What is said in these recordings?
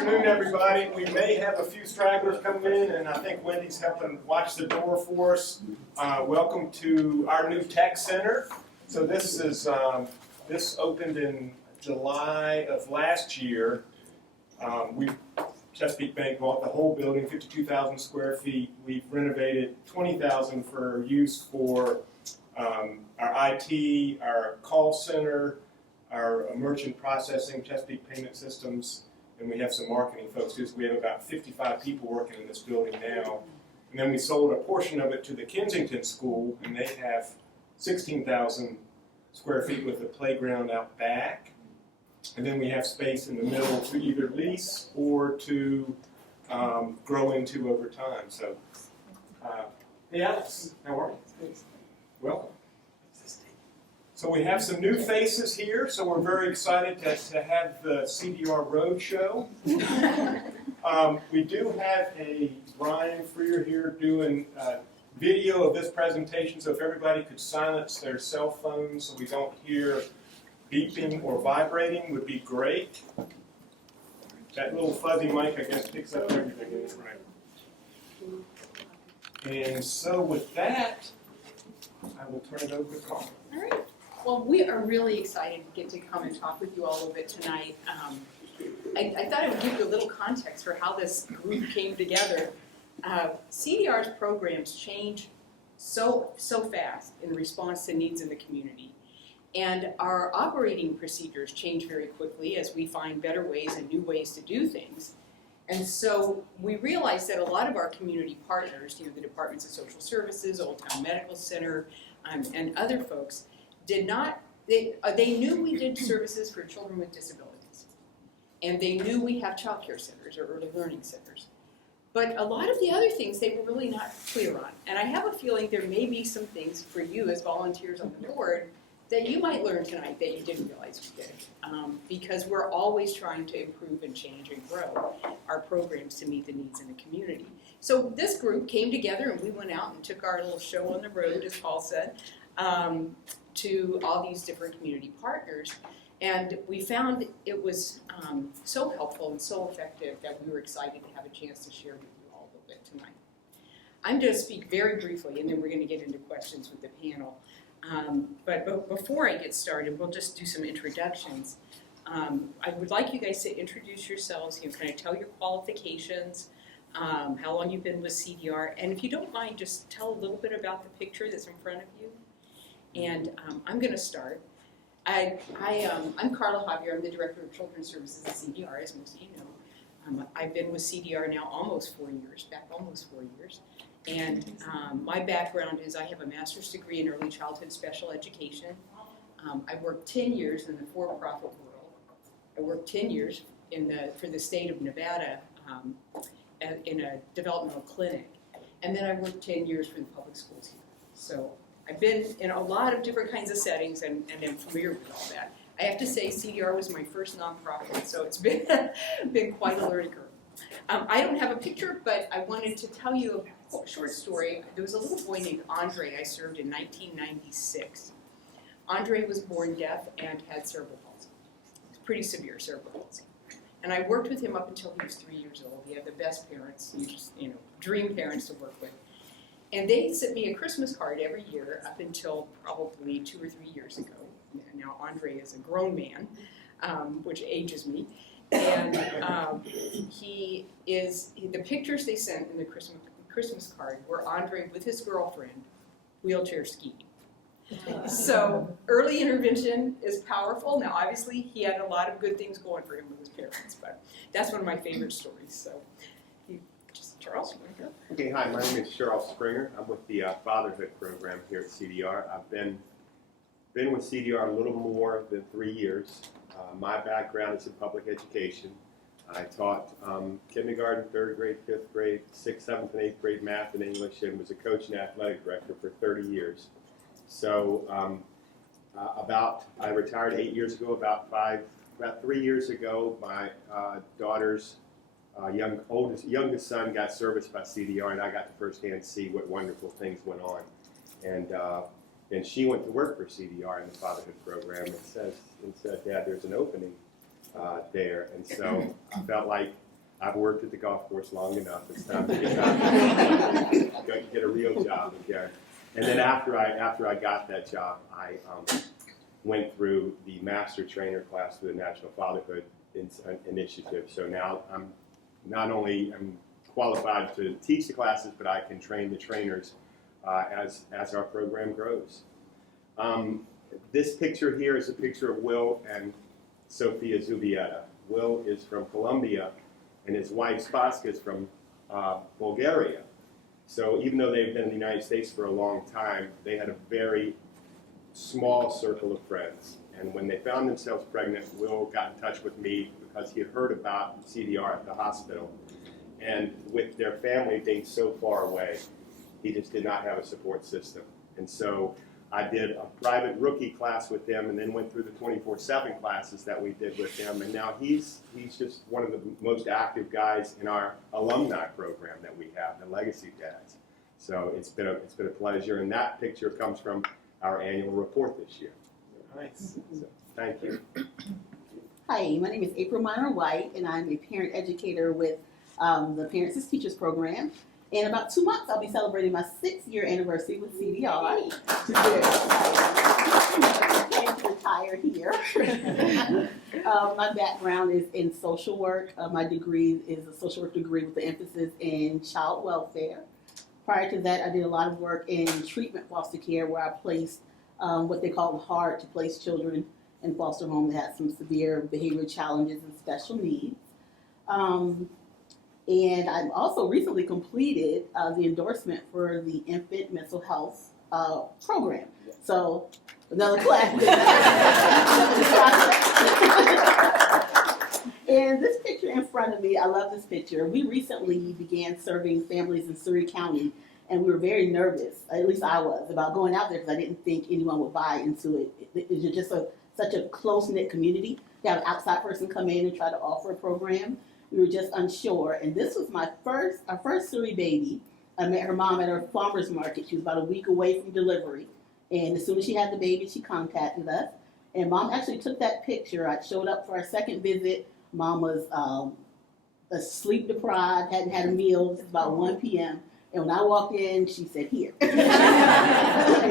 afternoon, everybody. We may have a few stragglers coming in, and I think Wendy's helping watch the door for us. Welcome to our new tech center. So this opened in July of last year. Chesapeake Bank bought the whole building, 52,000 square feet. We've renovated 20,000 for use for our IT, our call center, our merchant processing, Chesapeake Payment Systems, and we have some marketing folks too. So we have about 55 people working in this building now. And then we sold a portion of it to the Kensington School, and they have 16,000 square feet with a playground out back. And then we have space in the middle to either lease or to grow into over time. So, hey Alex, how are you? Welcome. So we have some new faces here, so we're very excited to have the CDR Roadshow. We do have a Brian Freer here doing video of this presentation, so if everybody could silence their cell phones so we don't hear beeping or vibrating would be great. That little fuzzy mic, I guess, picks up everything in it, right? And so with that, I will turn it over to Carl. All right. Well, we are really excited to get to come and talk with you all a little bit tonight. I thought I would give you a little context for how this group came together. CDR's programs change so fast in response to needs in the community. And our operating procedures change very quickly as we find better ways and new ways to do things. And so we realized that a lot of our community partners, the Departments of Social Services, Old Town Medical Center, and other folks, they knew we did services for children with disabilities. And they knew we have child care centers or early learning centers. But a lot of the other things they were really not clear on. And I have a feeling there may be some things for you as volunteers on the board that you might learn tonight that you didn't realize you did. Because we're always trying to improve and change and grow our programs to meet the needs in the community. So this group came together and we went out and took our little show on the road, as Paul said, to all these different community partners. And we found it was so helpful and so effective that we were excited to have a chance to share with you all a little bit tonight. I'm going to speak very briefly and then we're going to get into questions with the panel. But before I get started, we'll just do some introductions. I would like you guys to introduce yourselves, kind of tell your qualifications, how long you've been with CDR, and if you don't mind, just tell a little bit about the picture that's in front of you. And I'm going to start. I'm Carla Javier. I'm the Director of Children's Services at CDR, as most of you know. I've been with CDR now almost 4 years. And my background is I have a master's degree in early childhood special education. I worked 10 years in the for-profit world. I worked 10 years for the state of Nevada in a developmental clinic. And then I worked 10 years for the public schools here. So I've been in a lot of different kinds of settings and am familiar with all that. I have to say CDR was my first nonprofit, so it's been quite a learning curve. I don't have a picture, but I wanted to tell you a short story. There was a little boy named Andre I served in 1996. Andre was born deaf and had cerebral palsy. It's pretty severe cerebral palsy. And I worked with him up until he was 3 years old. He had the best parents, dream parents to work with. And they sent me a Christmas card every year up until probably 2 or 3 years ago. Now Andre is a grown man, which ages me. And the pictures they sent in the Christmas card were Andre with his girlfriend wheelchair skiing. So early intervention is powerful. Now obviously he had a lot of good things going for him with his parents, but that's one of my favorite stories. So Charles, you want to go? Okay, hi, my name is Charles Springer. I'm with the Fatherhood Program here at CDR. I've been with CDR a little more than 3 years. My background is in public education. I taught kindergarten, 3rd grade, 5th grade, 6th, 7th, and 8th grade math and English, and was a coach and athletic director for 30 years. So I retired 8 years ago. About 3 years ago, my daughter's youngest son got serviced by CDR, and I got to firsthand see what wonderful things went on. And she went to work for CDR in the Fatherhood Program and said, Dad, there's an opening there. And so I felt like I've worked at the golf course long enough. It's time to get back, get a real job again. And then after I got that job, I went through the master trainer class through the National Fatherhood Initiative. So now I'm not only qualified to teach the classes, but I can train the trainers as our program grows. This picture here is a picture of Will and Sofia Zubieta. Will is from Colombia, and his wife Spaska is from Bulgaria. So even though they've been in the United States for a long time, they had a very small circle of friends. And when they found themselves pregnant, Will got in touch with me because he had heard about CDR at the hospital. And with their family being so far away, he just did not have a support system. And so I did a private rookie class with them, and then went through the 24/7 classes that we did with him. And now he's just one of the most active guys in our alumni program that we have, the Legacy Dads. So it's been a pleasure. And that picture comes from our annual report this year. Nice. So, thank you. Hi, my name is April Minor White, and I'm a parent educator with the Parents as Teachers program. In about 2 months, I'll be celebrating my 6-year anniversary with CDR. And to retire here. My background is in social work. My degree is a social work degree with an emphasis in child welfare. Prior to that, I did a lot of work in treatment foster care, where I placed what they call hard to place children in foster homes that had some severe behavioral challenges and special needs. And I've also recently completed the endorsement for the infant mental health program. So another class. And this picture in front of me, I love this picture. We recently began serving families in Surrey County, and we were very nervous, at least I was, about going out there because I didn't think anyone would buy into it. It's just such a close-knit community to have an outside person come in and try to offer a program. We were just unsure, and this was our first Surrey baby. I met her mom at her farmer's market. She was about a week away from delivery, and as soon as she had the baby, she contacted us. And Mom actually took that picture. I showed up for our second visit. Mom was sleep deprived, hadn't had a meal. It was about 1 p.m. And when I walked in, she said, "Here," and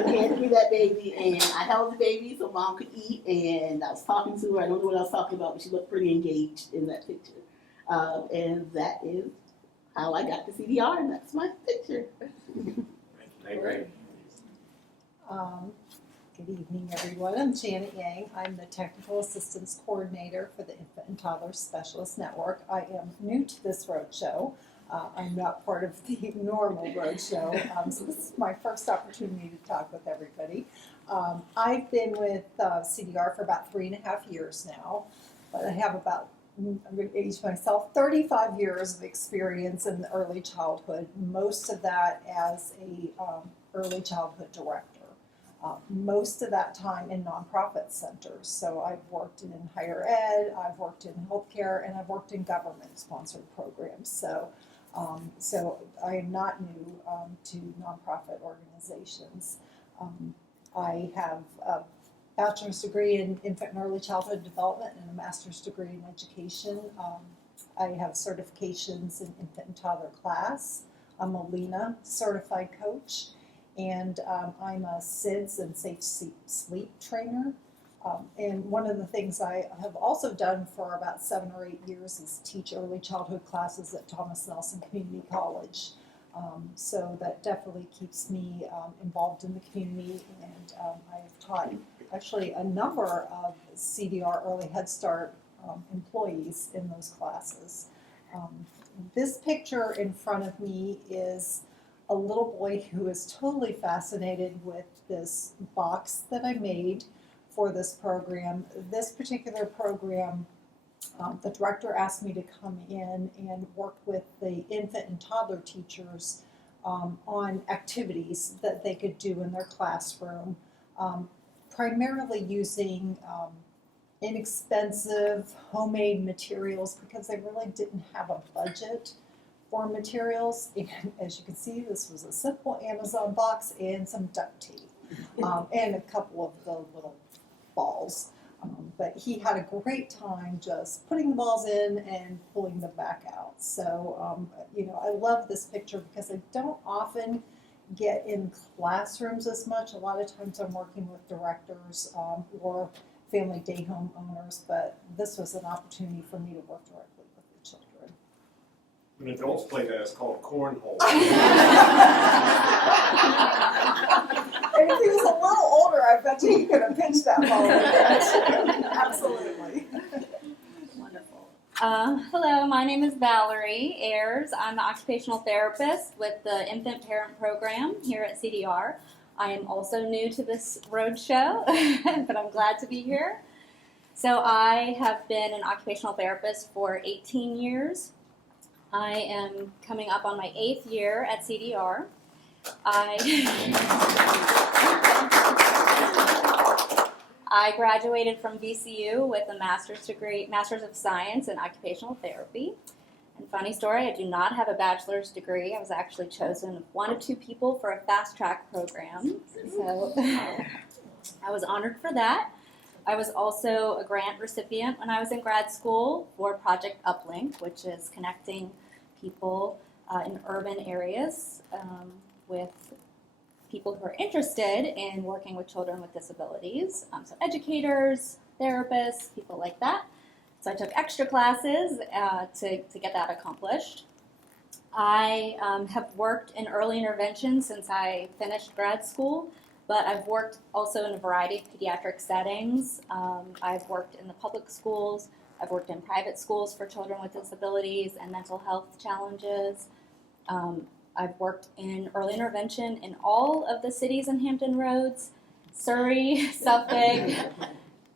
handed me that baby. And I held the baby so Mom could eat. And I was talking to her. I don't know what I was talking about, but she looked pretty engaged in that picture. And that is how I got to CDR, and that's my picture. Great. Good evening, everyone. I'm Janet Yang. I'm the Technical Assistance Coordinator for the Infant and Toddler Specialist Network. I am new to this roadshow. I'm not part of the normal roadshow, so this is my first opportunity to talk with everybody. I've been with CDR for about 3.5 years now, but I have I'm going to age myself, 35 years of experience in the early childhood, most of that as a early childhood director. Most of that time in nonprofit centers. So I've worked in higher ed, I've worked in healthcare, and I've worked in government-sponsored programs. So I am not new to nonprofit organizations. I have a bachelor's degree in infant and early childhood development and a master's degree in education. I have certifications in infant and toddler class. I'm a LENA certified coach. And I'm a SIDS and Safe Sleep trainer. And one of the things I have also done for about 7 or 8 years is teach early childhood classes at Thomas Nelson Community College. So that definitely keeps me involved in the community, and I have taught actually a number of CDR Early Head Start employees in those classes. This picture in front of me is a little boy who is totally fascinated with this box that I made for this program. This particular program, the director asked me to come in and work with the infant and toddler teachers on activities that they could do in their classroom, primarily using inexpensive homemade materials because they really didn't have a budget for materials. And as you can see, this was a simple Amazon box and some duct tape and a couple of the little balls. But he had a great time just putting the balls in and pulling them back out. So, I love this picture because I don't often get in classrooms as much. A lot of times I'm working with directors or family day home owners, but this was an opportunity for me to work directly with the children. When adults play that, it's called cornhole. And if he was a little older, I bet you he could have pinched that ball a bit. Absolutely. Wonderful. Hello, my name is Valerie Ayers. I'm the occupational therapist with the infant parent program here at CDR. I am also new to this roadshow, but I'm glad to be here. So I have been an occupational therapist for 18 years. I am coming up on my 8th year at CDR. I graduated from VCU with a master's degree, Master's of Science in Occupational Therapy. And funny story, I do not have a bachelor's degree. I was actually chosen one of 2 people for a fast track program. So I was honored for that. I was also a grant recipient when I was in grad school for Project Uplink, which is connecting people in urban areas with people who are interested in working with children with disabilities. So educators, therapists, people like that. So I took extra classes to get that accomplished. I have worked in early intervention since I finished grad school, but I've worked also in a variety of pediatric settings. I've worked in the public schools. I've worked in private schools for children with disabilities and mental health challenges. I've worked in early intervention in all of the cities in Hampton Roads, Surrey, Suffolk,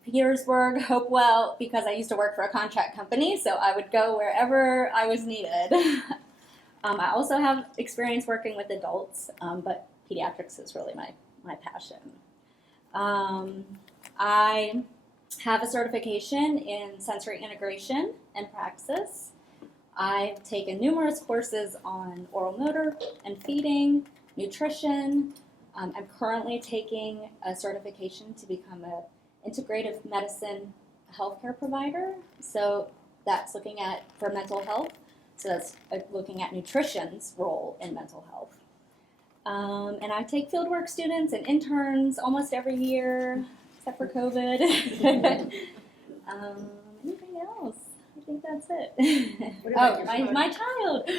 Petersburg, Hopewell, because I used to work for a contract company, so I would go wherever I was needed. I also have experience working with adults, but pediatrics is really my passion. I have a certification in sensory integration and praxis. I've taken numerous courses on oral motor and feeding, nutrition. I'm currently taking a certification to become an integrative medicine healthcare provider. So that's looking at for mental health. So that's looking at nutrition's role in mental health. And I take fieldwork students and interns almost every year, except for COVID. Anything else? I think that's it. My child.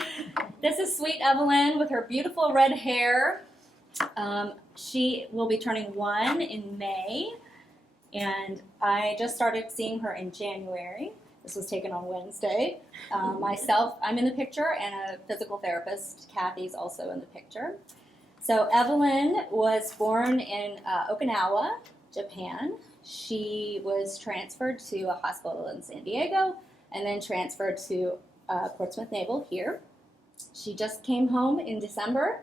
This is sweet Evelyn with her beautiful red hair. She will be turning 1 in May, and I just started seeing her in January. This was taken on Wednesday. Myself, I'm in the picture, and a physical therapist, Kathy's also in the picture. So Evelyn was born in Okinawa, Japan. She was transferred to a hospital in San Diego, and then transferred to Portsmouth Naval here. She just came home in December,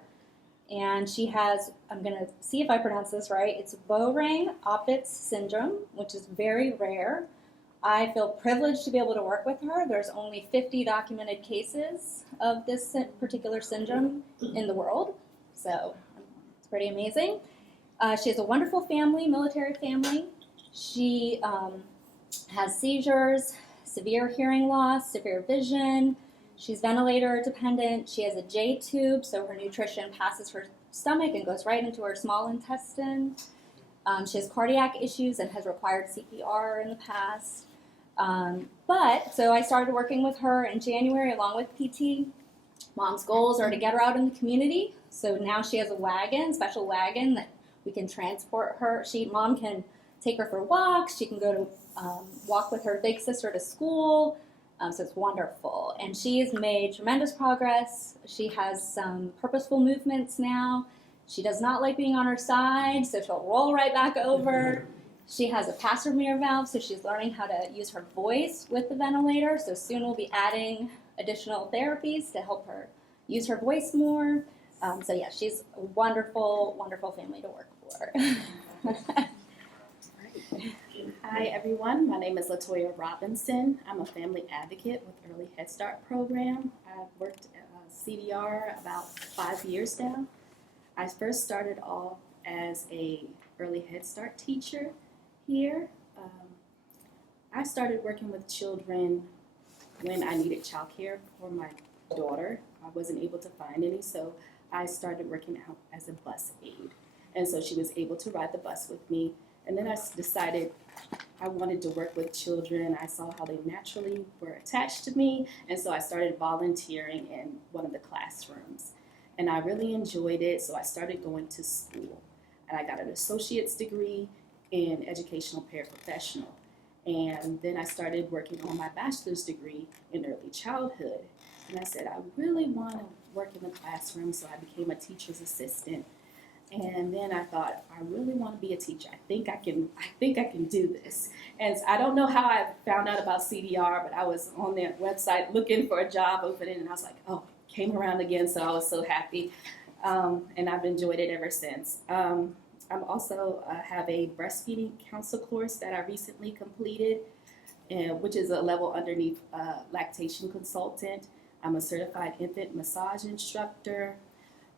and she has, I'm going to see if I pronounce this right, it's Boehring-Opitz syndrome, which is very rare. I feel privileged to be able to work with her. There's only 50 documented cases of this particular syndrome in the world, so it's pretty amazing. She has a wonderful family, military family. She has seizures, severe hearing loss, severe vision. She's ventilator dependent. She has a J tube, so her nutrition passes her stomach and goes right into her small intestine. She has cardiac issues and has required CPR in the past. So I started working with her in January along with PT. Mom's goals are to get her out in the community. So now she has a wagon, special wagon that we can transport her. Mom can take her for walks. She can go to walk with her big sister to school. So it's wonderful. And she's made tremendous progress. She has some purposeful movements now. She does not like being on her side, so she'll roll right back over. She has a Passenger valve, so she's learning how to use her voice with the ventilator. So soon we'll be adding additional therapies to help her use her voice more. So yeah, she's a wonderful, wonderful family to work for. Hi everyone, my name is Latoya Robinson. I'm a family advocate with Early Head Start program. I've worked at CDR about 5 years now. I first started off as a Early Head Start teacher here. I started working with children when I needed childcare for my daughter. I wasn't able to find any, so I started working out as a bus aide. And so she was able to ride the bus with me. And then I decided I wanted to work with children. I saw how they naturally were attached to me, and so I started volunteering in one of the classrooms. And I really enjoyed it, so I started going to school. And I got an associate's degree in educational paraprofessional. And then I started working on my bachelor's degree in early childhood. And I said, I really want to work in the classroom, so I became a teacher's assistant. And then I thought, I really want to be a teacher. I think I can do this. And I don't know how I found out about CDR, but I was on their website looking for a job opening, and I was like, oh, came around again, so I was so happy. And I've enjoyed it ever since. I'm also have a breastfeeding counsel course that I recently completed, which is a level underneath lactation consultant. I'm a certified infant massage instructor.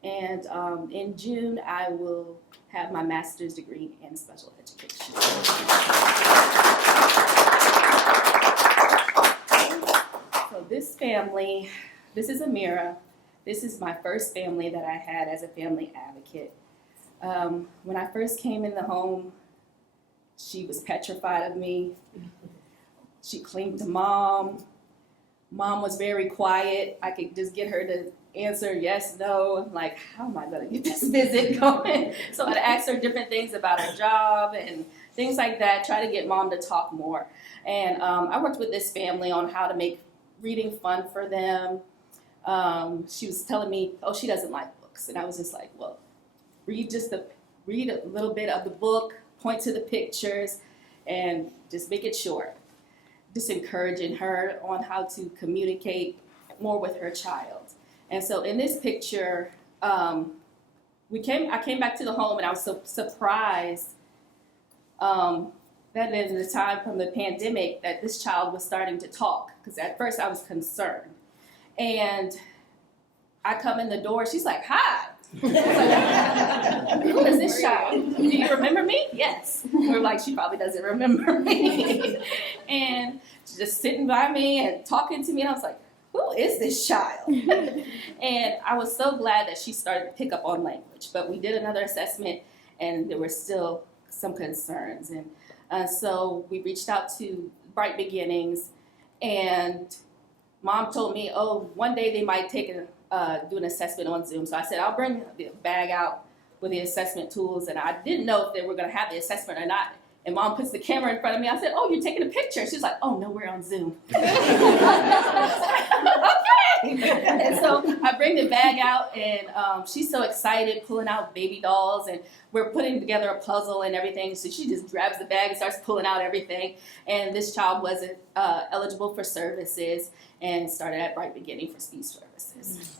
And in June, I will have my master's degree in special education. So this family, this is Amira. This is my first family that I had as a family advocate. When I first came in the home, she was petrified of me. She clinged to Mom. Mom was very quiet. I could just get her to answer yes, no. I'm like, how am I going to get this visit going? So I'd ask her different things about her job and things like that, try to get Mom to talk more. And I worked with this family on how to make reading fun for them. She was telling me, oh, she doesn't like books. And I was just like, well, read a little bit of the book, point to the pictures, and just make it short. Just encouraging her on how to communicate more with her child. And so in this picture, I came back to the home, and I was so surprised that in the time from the pandemic that this child was starting to talk, because at first I was concerned. And I come in the door, she's like, hi. I was like, who is this child? Do you remember me? Yes. We're like, she probably doesn't remember me. And she's just sitting by me and talking to me, and I was like, who is this child? And I was so glad that she started to pick up on language. But we did another assessment, and there were still some concerns. And so we reached out to Bright Beginnings, and Mom told me, oh, one day they might do an assessment on Zoom. So I said, I'll bring the bag out with the assessment tools. And I didn't know if they were going to have the assessment or not. And Mom puts the camera in front of me. I said, oh, you're taking a picture. She's like, oh, no, we're on Zoom. Okay. And so I bring the bag out, and she's so excited, pulling out baby dolls. And we're putting together a puzzle and everything. So she just grabs the bag and starts pulling out everything. And this child wasn't eligible for services and started at Bright Beginning for speech services.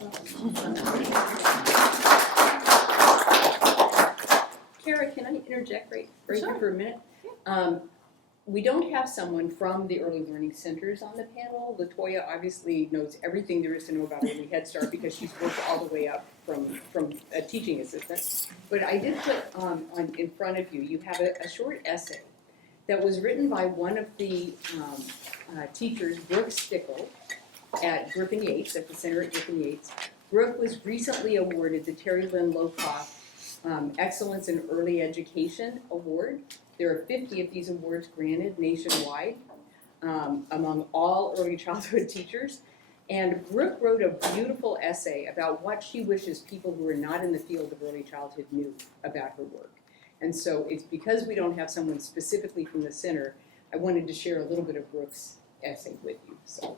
Kara, can I interject right Sure. for a minute? We don't have someone from the Early Learning Centers on the panel. Latoya obviously knows everything there is to know about Early Head Start because she's worked all the way up from a teaching assistant. But I did put in front of you, you have a short essay that was written by one of the teachers, Brooke Stickle, at Griffin Yates, at the center at Griffin Yates. Brooke was recently awarded the Terry Lynn Lokoff Excellence in Early Education Award. There are 50 of these awards granted nationwide among all early childhood teachers. And Brooke wrote a beautiful essay about what she wishes people who are not in the field of early childhood knew about her work. And so it's because we don't have someone specifically from the center, I wanted to share a little bit of Brooke's essay with you. So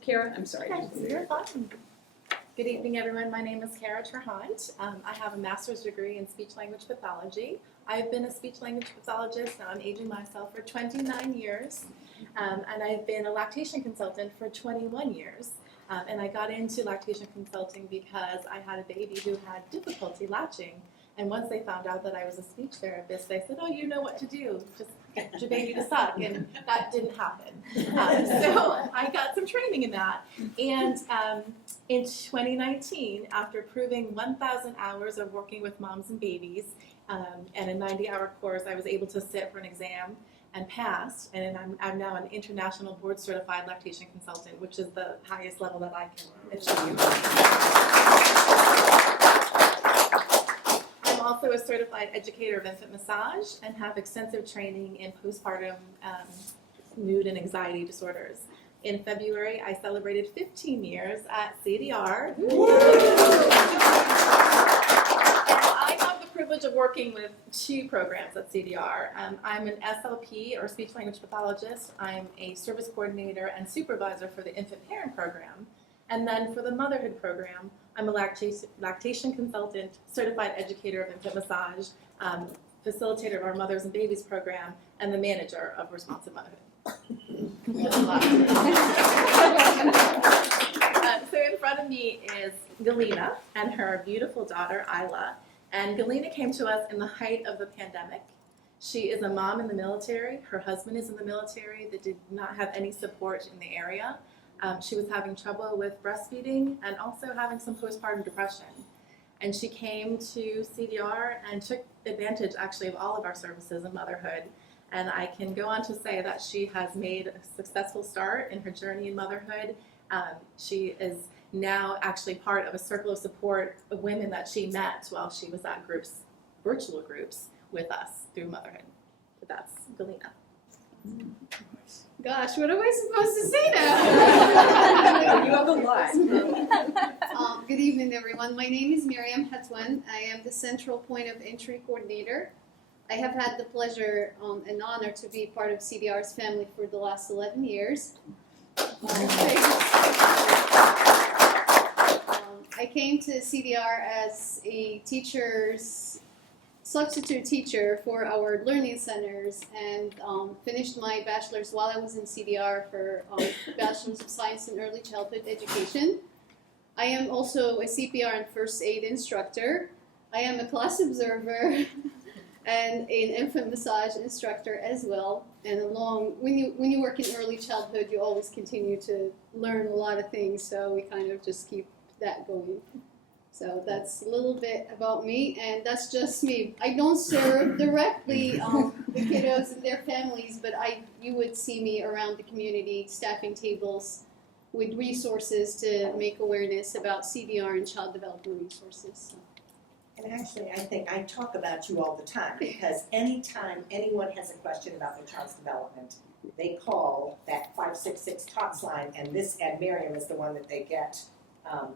Kara, I'm sorry. You're fine. Good evening, everyone. My name is Kara Trahant. I have a master's degree in speech language pathology. I've been a speech language pathologist, now I'm aging myself, for 29 years. And I've been a lactation consultant for 21 years. And I got into lactation consulting because I had a baby who had difficulty latching. And once they found out that I was a speech therapist, they said, oh, you know what to do. Just get your baby to suck. And that didn't happen. So I got some training in that. And in 2019, after proving 1,000 hours of working with moms and babies and a 90-hour course, I was able to sit for an exam. and passed, and I'm now an international board certified lactation consultant, which is the highest level that I can achieve. I'm also a certified educator of infant massage and have extensive training in postpartum mood and anxiety disorders. In February, I celebrated 15 years at CDR. I have the privilege of working with 2 programs at CDR. I'm an SLP, or speech language pathologist. I'm a service coordinator and supervisor for the infant parent program. And then for the motherhood program, I'm a lactation consultant, certified educator of infant massage, facilitator of our mothers and babies program, and the manager of responsive motherhood. So in front of me is Galena and her beautiful daughter, Isla. And Galena came to us in the height of the pandemic. She is a mom in the military. Her husband is in the military that did not have any support in the area. She was having trouble with breastfeeding and also having some postpartum depression. And she came to CDR and took advantage actually of all of our services in motherhood. And I can go on to say that she has made a successful start in her journey in motherhood. She is now actually part of a circle of support of women that she met while she was at groups, virtual groups, with us through motherhood. So that's Galena. Gosh, what am I supposed to say now? You have a lot. Good evening, everyone. My name is Miriam Hetwan. I am the Central Point of Entry Coordinator. I have had the pleasure and honor to be part of CDR's family for the last 11 years. I came to CDR as a substitute teacher for our learning centers and finished my bachelor's while I was in CDR for Bachelor's of Science in Early Childhood Education. I am also a CPR and first aid instructor. I am a class observer and an infant massage instructor as well. And when you work in early childhood, you always continue to learn a lot of things, so we kind of just keep that going. So that's a little bit about me, and that's just me. I don't serve directly the kiddos and their families, but you would see me around the community staffing tables with resources to make awareness about CDR and child development resources. So. And actually, I think I talk about you all the time, because anytime anyone has a question about their child's development, they call that 566 TOTS line, and Miriam is the one that they get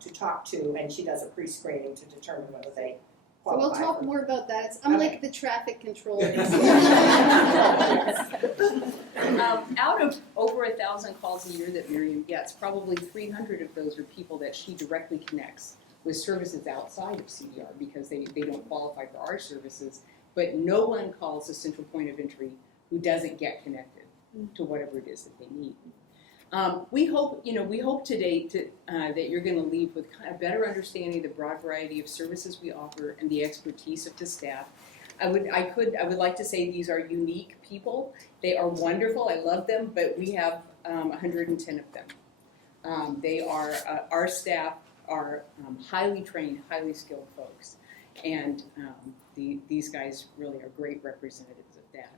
to talk to, and she does a pre-screening to determine whether they qualify. So we'll talk more about that. I'm okay. like the traffic controller. Out of over 1,000 calls a year that Miriam gets, probably 300 of those are people that she directly connects with services outside of CDR because they don't qualify for our services, but no one calls the Central Point of Entry who doesn't get connected to whatever it is that they need. We hope today that you're going to leave with kind of better understanding the broad variety of services we offer and the expertise of the staff. I would like to say these are unique people. They are wonderful. I love them, but we have 110 of them. They are our staff are highly trained, highly skilled folks, and these guys really are great representatives of that.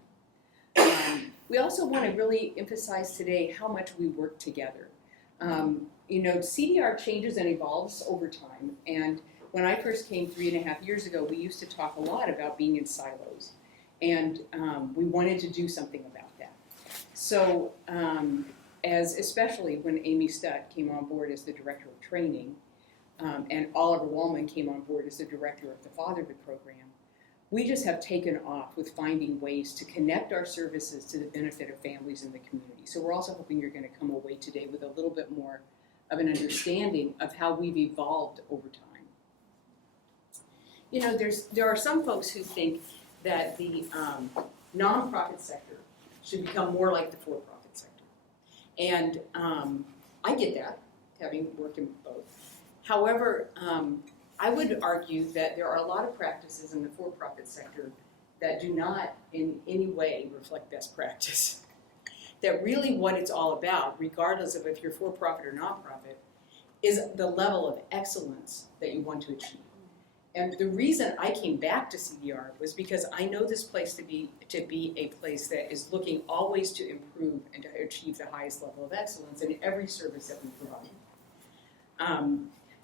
We also want to really emphasize today how much we work together. CDR changes and evolves over time, and when I first came 3.5 years ago, we used to talk a lot about being in silos, and we wanted to do something about that. So, especially when Amy Stutt came on board as the director of training, and Oliver Wallman came on board as the director of the fatherhood program, we just have taken off with finding ways to connect our services to the benefit of families in the community. So we're also hoping you're going to come away today with a little bit more of an understanding of how we've evolved over time. There are some folks who think that the nonprofit sector should become more like the for-profit sector. And I get that, having worked in both. However, I would argue that there are a lot of practices in the for-profit sector that do not in any way reflect best practice. That really what it's all about, regardless of if you're for-profit or nonprofit, is the level of excellence that you want to achieve. And the reason I came back to CDR was because I know this place to be a place that is looking always to improve and to achieve the highest level of excellence in every service that we provide.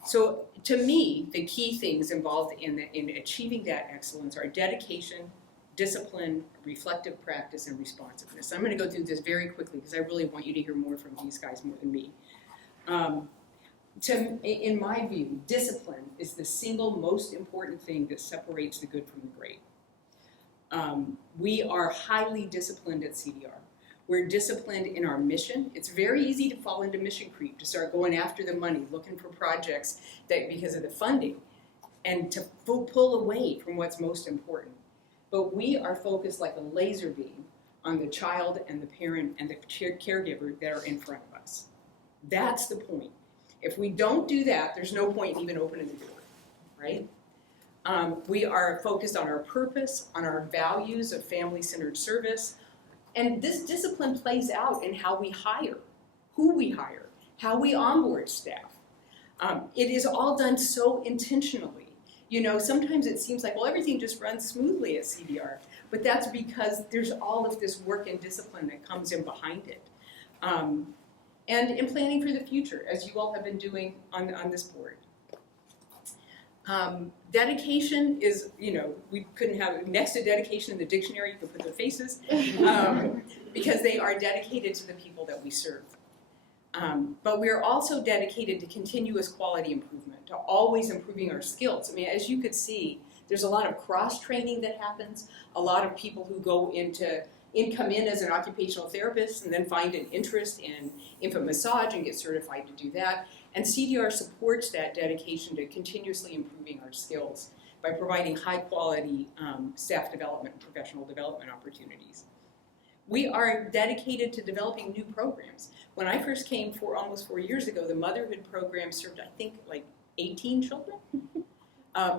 So to me, the key things involved in achieving that excellence are dedication, discipline, reflective practice, and responsiveness. I'm going to go through this very quickly because I really want you to hear more from these guys more than me. In my view, discipline is the single most important thing that separates the good from the great. We are highly disciplined at CDR. We're disciplined in our mission. It's very easy to fall into mission creep, to start going after the money, looking for projects that because of the funding, and to pull away from what's most important. But we are focused like a laser beam on the child and the parent and the caregiver that are in front of us. That's the point. If we don't do that, there's no point in even opening the door, right? We are focused on our purpose, on our values of family-centered service, and this discipline plays out in how we hire, who we hire, how we onboard staff. It is all done so intentionally. You know, sometimes it seems like, well, everything just runs smoothly at CDR, but that's because there's all of this work and discipline that comes in behind it. And in planning for the future, as you all have been doing on this board. Dedication is, you know, we couldn't have, next to dedication in the dictionary, you could put their faces, because they are dedicated to the people that we serve. But we are also dedicated to continuous quality improvement, to always improving our skills. I mean, as you could see, there's a lot of cross-training that happens, a lot of people who go come in as an occupational therapist and then find an interest in infant massage and get certified to do that. And CDR supports that dedication to continuously improving our skills by providing high quality staff development and professional development opportunities. We are dedicated to developing new programs. When I first came almost 4 years ago, the motherhood program served, I think, like 18 children.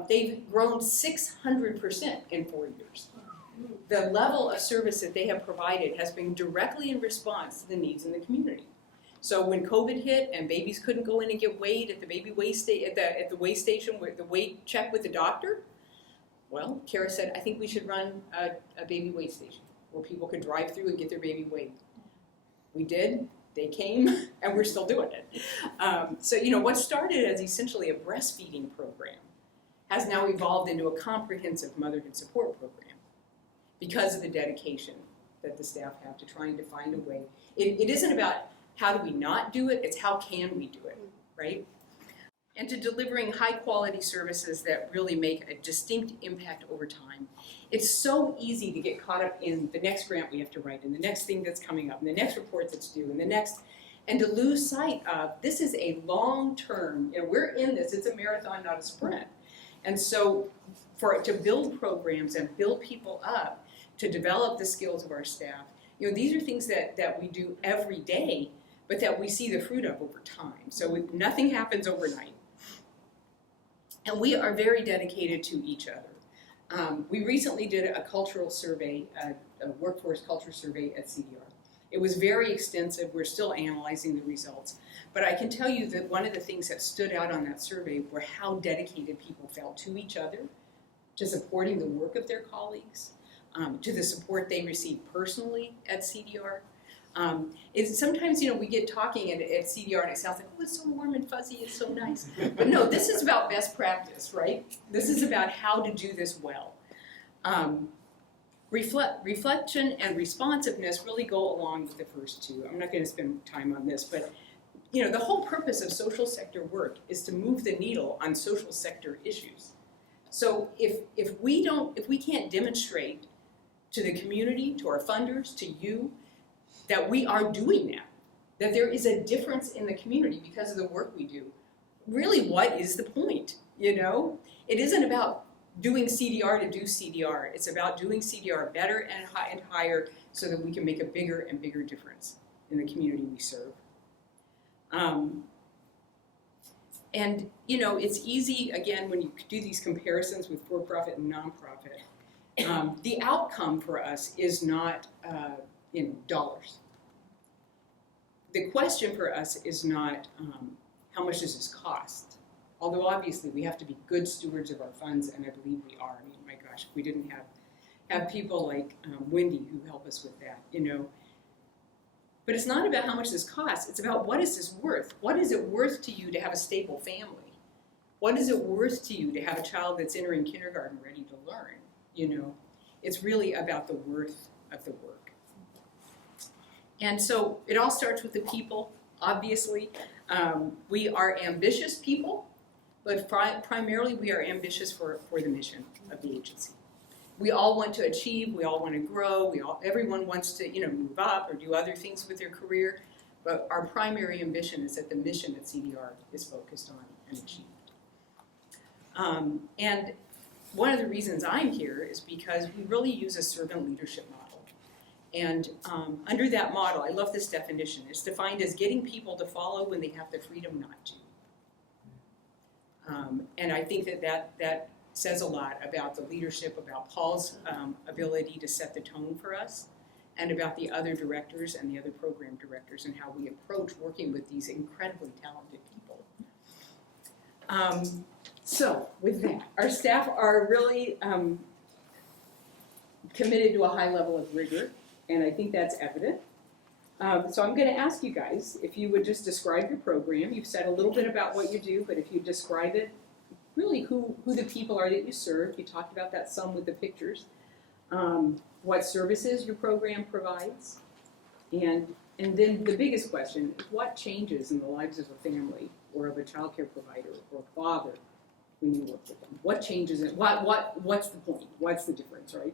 They've grown 600% in 4 years. The level of service that they have provided has been directly in response to the needs in the community. So when COVID hit and babies couldn't go in and get weighed at the baby weigh at the weigh station with the weight check with the doctor, well, Kara said, I think we should run a baby weigh station where people could drive through and get their baby weighed. We did. They came, and we're still doing it. So you know, what started as essentially a breastfeeding program has now evolved into a comprehensive motherhood support program, because of the dedication that the staff have to trying to find a way. It isn't about how do we not do it, it's how can we do it, right? And to delivering high quality services that really make a distinct impact over time. It's so easy to get caught up in the next grant we have to write, and the next thing that's coming up, and the next report that's due, and to lose sight of this is a long-term, you know, we're in this, it's a marathon, not a sprint. And so to build programs and build people up, to develop the skills of our staff. You know, these are things that we do every day, but that we see the fruit of over time. So nothing happens overnight. And we are very dedicated to each other. We recently did a cultural survey, a workforce culture survey at CDR. It was very extensive. We're still analyzing the results. But I can tell you that one of the things that stood out on that survey were how dedicated people felt to each other, to supporting the work of their colleagues, to the support they receive personally at CDR. Sometimes, you know, we get talking at CDR and it sounds like, oh, it's so warm and fuzzy, it's so nice. But no, this is about best practice, right? This is about how to do this well. Reflection and responsiveness really go along with the first two. I'm not going to spend time on this, but you know, the whole purpose of social sector work is to move the needle on social sector issues. So if we can't demonstrate to the community, to our funders, to you, that we are doing that there is a difference in the community because of the work we do, really, what is the point? You know, it isn't about doing CDR to do CDR. It's about doing CDR better and higher so that we can make a bigger and bigger difference in the community we serve. And you know, it's easy, again, when you do these comparisons with for-profit and nonprofit, the outcome for us is not in dollars. The question for us is not how much does this cost? Although obviously we have to be good stewards of our funds, and I believe we are. I mean, my gosh, if we didn't have people like Wendy who help us with that, you know. But it's not about how much this costs, it's about what is this worth? What is it worth to you to have a stable family? What is it worth to you to have a child that's entering kindergarten ready to learn, you know? It's really about the worth of the work. And so it all starts with the people, obviously. We are ambitious people, but primarily we are ambitious for the mission of the agency. We all want to achieve, we all want to grow, everyone wants to, you know, move up or do other things with their career, but our primary ambition is that the mission that CDR is focused on and achieved. And one of the reasons I'm here is because we really use a servant leadership model. And under that model, I love this definition, it's defined as getting people to follow when they have the freedom not to. And I think that says a lot about the leadership, about Paul's ability to set the tone for us, and about the other directors and the other program directors and how we approach working with these incredibly talented people. So with that, our staff are really committed to a high level of rigor, and I think that's evident. So I'm going to ask you guys if you would just describe your program. You've said a little bit about what you do, but if you describe it, really who the people are that you serve. You talked about that some with the pictures. What services your program provides. And then the biggest question is what changes in the lives of a family or of a child care provider or father when you work with them? What changes it? What's the point? What's the difference, right?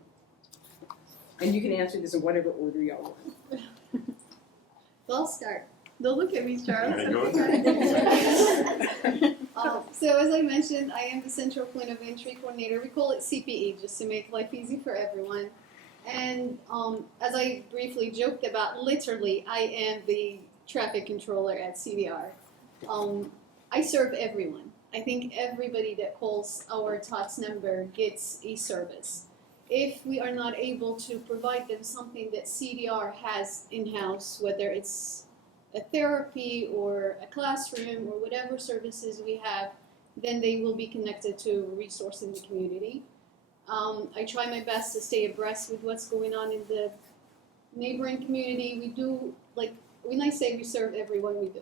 And you can answer this in whatever order y'all want. Well, I'll start. Don't look at me, Charles. Yeah, go So as I mentioned, I am the Central Point of Entry Coordinator. We call it CPE just to make life easy for everyone. And as I briefly joked about, literally, I am the traffic controller at CDR. I serve everyone. I think everybody that calls our TOTS number gets a service. If we are not able to provide them something that CDR has in-house, whether it's a therapy or a classroom or whatever services we have, then they will be connected to a resource in the community. I try my best to stay abreast with what's going on in the neighboring community. We do, like, when I say we serve everyone, we do.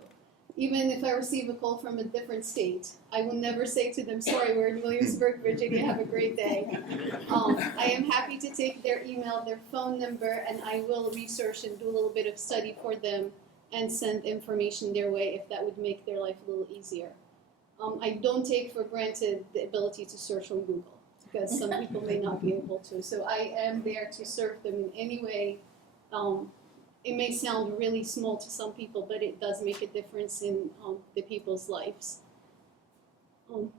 Even if I receive a call from a different state, I will never say to them, sorry, we're in Williamsburg, Virginia, have a great day. I am happy to take their email, their phone number, and I will research and do a little bit of study for them and send information their way if that would make their life a little easier. I don't take for granted the ability to search on Google because some people may not be able to. So I am there to serve them in any way. It may sound really small to some people, but it does make a difference in the people's lives.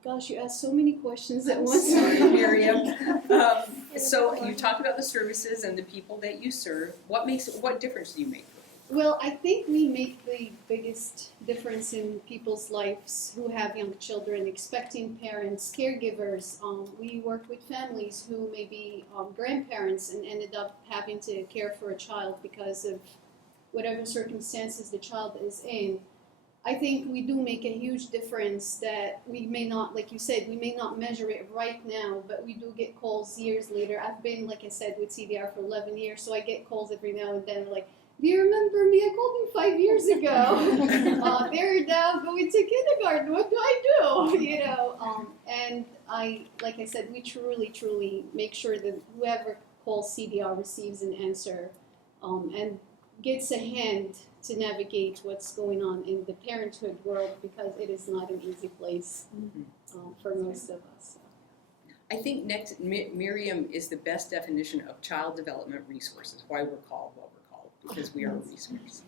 Gosh, you asked so many questions at once. Sorry, Miriam. So you talked about the services and the people that you serve. What difference do you make? Well, I think we make the biggest difference in people's lives who have young children, expecting parents, caregivers. We work with families who may be grandparents and ended up having to care for a child because of whatever circumstances the child is in. I think we do make a huge difference that we may not, like you said, we may not measure it right now, but we do get calls years later. I've been, like I said, with CDR for 11 years, so I get calls every now and then like, do you remember me? I called you 5 years ago. They're now going to kindergarten. What do I do? You know, and like I said, we truly make sure that whoever calls CDR receives an answer, and gets a hand to navigate what's going on in the parenthood world because it is not an easy place for most of us. I think next, Miriam is the best definition of child development resources. Why we're called what we're called, because we are a resource.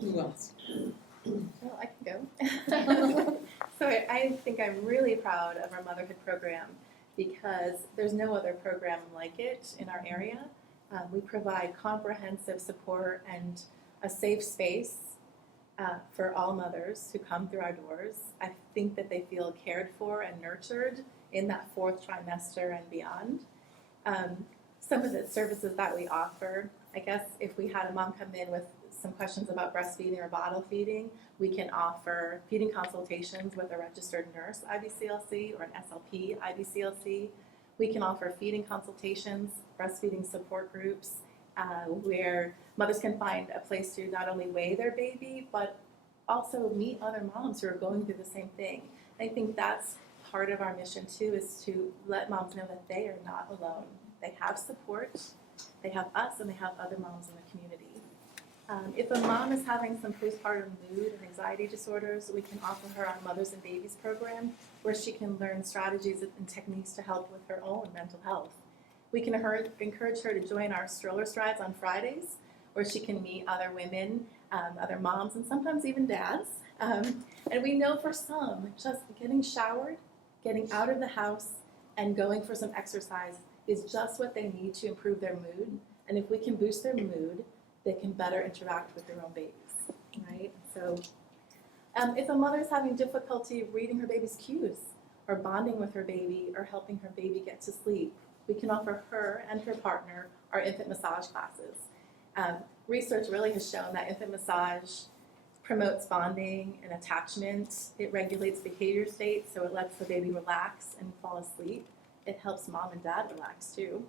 Who else? Well, I can go. So I think I'm really proud of our motherhood program because there's no other program like it in our area. We provide comprehensive support and a safe space for all mothers who come through our doors. I think that they feel cared for and nurtured in that 4th trimester and beyond. Some of the services that we offer, I guess if we had a mom come in with some questions about breastfeeding or bottle feeding, we can offer feeding consultations with a registered nurse IBCLC or an SLP IBCLC. We can offer feeding consultations, breastfeeding support groups, where mothers can find a place to not only weigh their baby, but also meet other moms who are going through the same thing. I think that's part of our mission too, is to let moms know that they are not alone. They have support, they have us, and they have other moms in the community. If a mom is having some postpartum mood and anxiety disorders, we can offer her our Mothers and Babies program, where she can learn strategies and techniques to help with her own mental health. We can encourage her to join our stroller strides on Fridays, where she can meet other women, other moms, and sometimes even dads. And we know for some, just getting showered, getting out of the house, and going for some exercise is just what they need to improve their mood. And if we can boost their mood, they can better interact with their own babies, right? So if a mother is having difficulty reading her baby's cues, or bonding with her baby, or helping her baby get to sleep, we can offer her and her partner our infant massage classes. Research really has shown that infant massage promotes bonding and attachment. It regulates behavior states, so it lets the baby relax and fall asleep. It helps mom and dad relax too.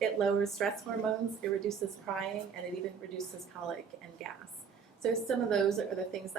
It lowers stress hormones, it reduces crying, and it even reduces colic and gas. So some of those are the things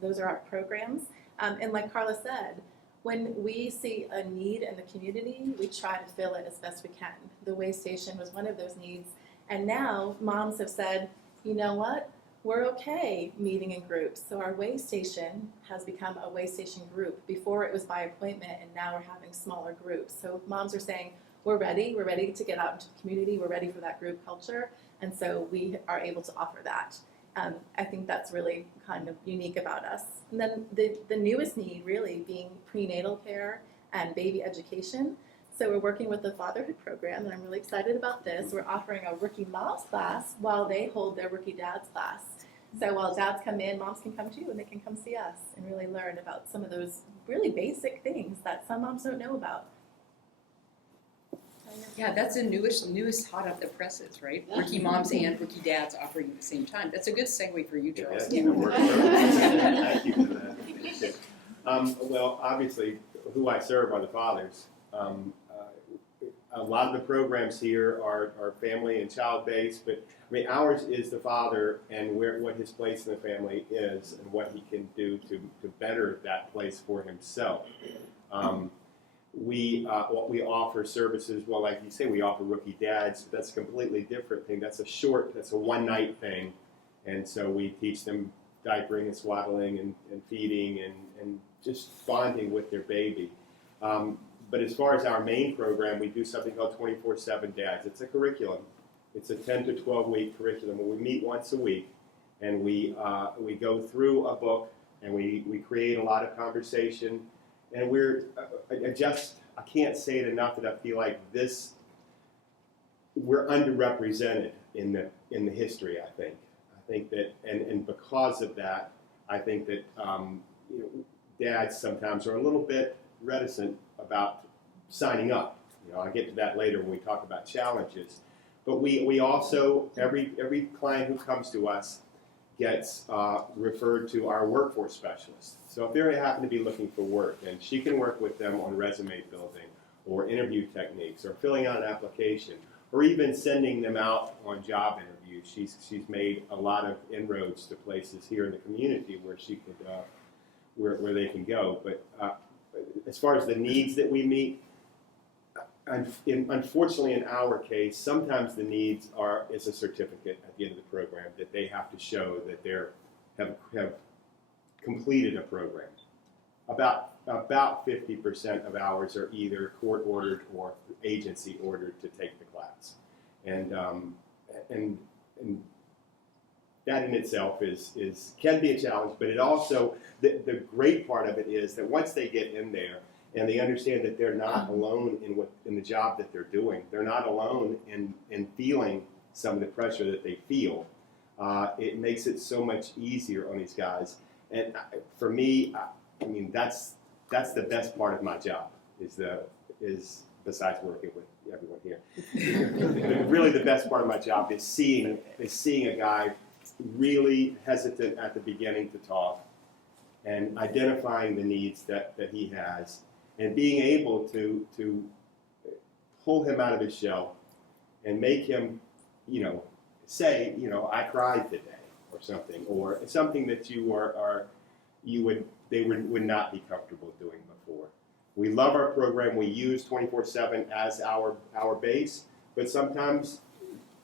those are our programs. And like Carla said, when we see a need in the community, we try to fill it as best we can. The Way Station was one of those needs. And now moms have said, you know what? We're okay meeting in groups. So our Way Station has become a Way Station group. Before it was by appointment, and now we're having smaller groups. So moms are saying, we're ready to get out into the community, we're ready for that group culture, and so we are able to offer that. I think that's really kind of unique about us. And then the newest need really being prenatal care and baby education. So we're working with the fatherhood program, and I'm really excited about this. We're offering a rookie moms class while they hold their rookie dads class. So while dads come in, moms can come too, and they can come see us and really learn about some of those really basic things that some moms don't know about. Yeah, that's the newest hot off the presses, right? Rookie moms and rookie dads offering at the same time. That's a good segue for you, Charles. Yeah, thank you for that. Well, obviously, who I serve are the fathers. A lot of the programs here are family and child-based, but I mean, ours is the father and what his place in the family is and what he can do to better that place for himself. We offer services, well, like you say, we offer rookie dads. That's a completely different thing. That's a one-night thing. And so we teach them diapering and swaddling and feeding and just bonding with their baby. But as far as our main program, we do something called 24/7 Dads. It's a curriculum. It's a 10 to 12-week curriculum where we meet once a week, and we go through a book, and we create a lot of conversation. And I can't say it enough that I feel like we're underrepresented in the history, I think. I think that, and because of that, I think that dads sometimes are a little bit reticent about signing up. I'll get to that later when we talk about challenges. But we also, every client who comes to us gets referred to our workforce specialist. So if they happen to be looking for work, and she can work with them on resume building or interview techniques or filling out an application or even sending them out on job interviews. She's made a lot of inroads to places here in the community where she could where they can go. But as far as the needs that we meet, unfortunately in our case, sometimes the needs is a certificate at the end of the program that they have to show that they have completed a program. About 50% of ours are either court ordered or agency ordered to take the class, and that in itself can be a challenge. But it also the great part of it is that once they get in there and they understand that they're not alone in the job that they're doing, they're not alone in feeling some of the pressure that they feel. It makes it so much easier on these guys. And for me, I mean, that's the best part of my job is besides working with everyone here. Really, the best part of my job is seeing a guy really hesitant at the beginning to talk, and identifying the needs that he has, and being able to pull him out of his shell and make him, say, I cried today, or something that they would not be comfortable doing before. We love our program. We use 24/7 as our base, but sometimes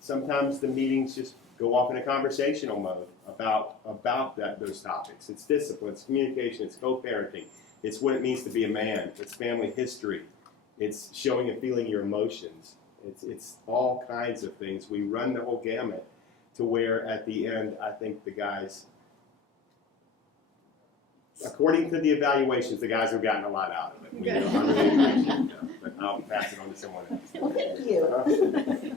the meetings just go off in a conversational mode about those topics. It's discipline, it's communication, it's co-parenting, it's what it means to be a man, it's family history, it's showing and feeling your emotions. It's all kinds of things. We run the whole gamut to where at the end, I think the guys, according to the evaluations, the guys have gotten a lot out of it. I really appreciate that, but I'll pass it on to someone else. Well, thank you.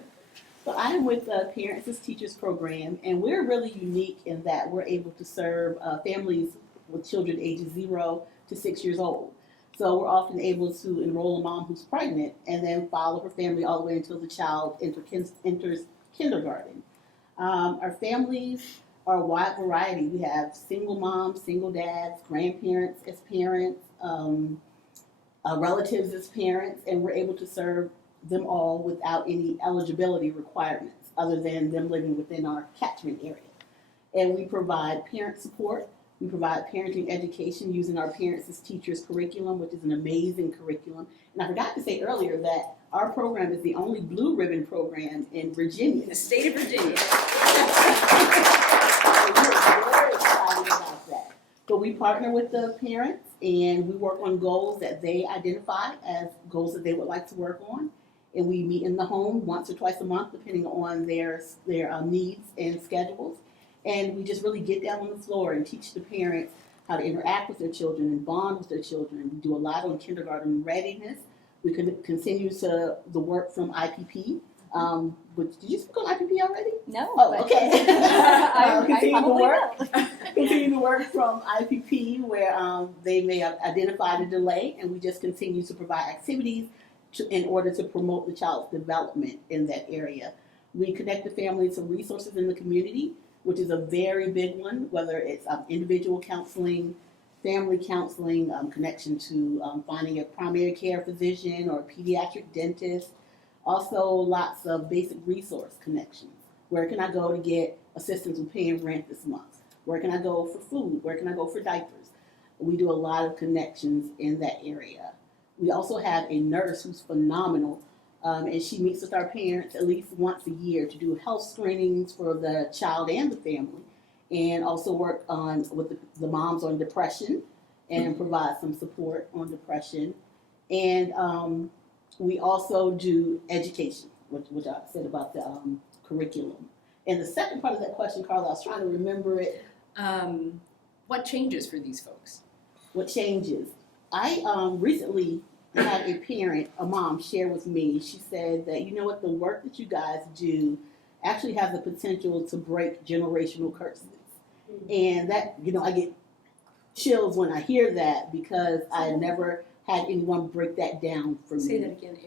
So I'm with the Parents as Teachers program, and we're really unique in that we're able to serve families with children ages 0 to 6 years old. So we're often able to enroll a mom who's pregnant and then follow her family all the way until the child enters kindergarten. Our families are a wide variety. We have single moms, single dads, grandparents as parents, relatives as parents, and we're able to serve them all without any eligibility requirements other than them living within our catchment area. And we provide parent support. We provide parenting education using our Parents as Teachers curriculum, which is an amazing curriculum. And I forgot to say earlier that our program is the only blue ribbon program in Virginia. In the state of Virginia. We're very excited about that. But we partner with the parents and we work on goals that they identify as goals that they would like to work on. And we meet in the home once or twice a month, depending on their needs and schedules. And we just really get down on the floor and teach the parents how to interact with their children and bond with their children. We do a lot on kindergarten readiness. We can continue to the work from IPP. Did you speak on IPP already? No. Oh, okay. I probably will. Continue to work from IPP where they may have identified a delay, and we just continue to provide activities in order to promote the child's development in that area. We connect the family to resources in the community, which is a very big one, whether it's individual counseling, family counseling, connection to finding a primary care physician or a pediatric dentist. Also, lots of basic resource connections. Where can I go to get assistance with paying rent this month? Where can I go for food? Where can I go for diapers? We do a lot of connections in that area. We also have a nurse who's phenomenal, and she meets with our parents at least once a year to do health screenings for the child and the family, and also work with the moms on depression and provide some support on depression. And we also do education, which I said about the curriculum. And the second part of that question, Carla, I was trying to remember it. What changes for these folks? What changes? I recently had a mom share with me. She said that, you know what, the work that you guys do actually has the potential to break generational curses. And that, I get chills when I hear that because I never had anyone break that down for me. Say that again.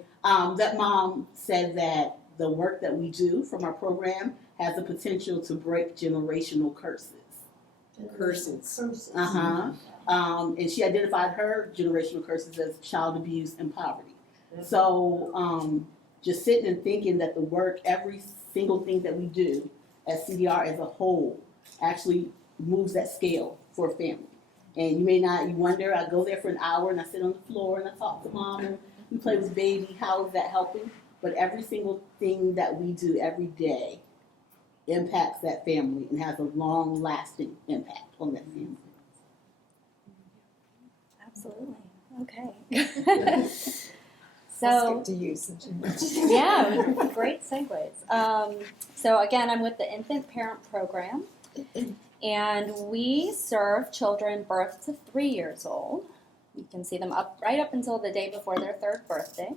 That mom said that the work that we do from our program has the potential to break generational curses. Curses. And she identified her generational curses as child abuse and poverty. So just sitting and thinking that the work, every single thing that we do as CDR as a whole actually moves that scale for a family. And you wonder, I go there for an hour and I sit on the floor and I talk to mom and we play with baby, how is that helping? But every single thing that we do every day impacts that family and has a long-lasting impact on that family. Absolutely. Okay. So, Skip to you since you yeah, great segues. So again, I'm with the Infant Parent Program, and we serve children birth to 3 years old. You can see them right up until the day before their 3rd birthday.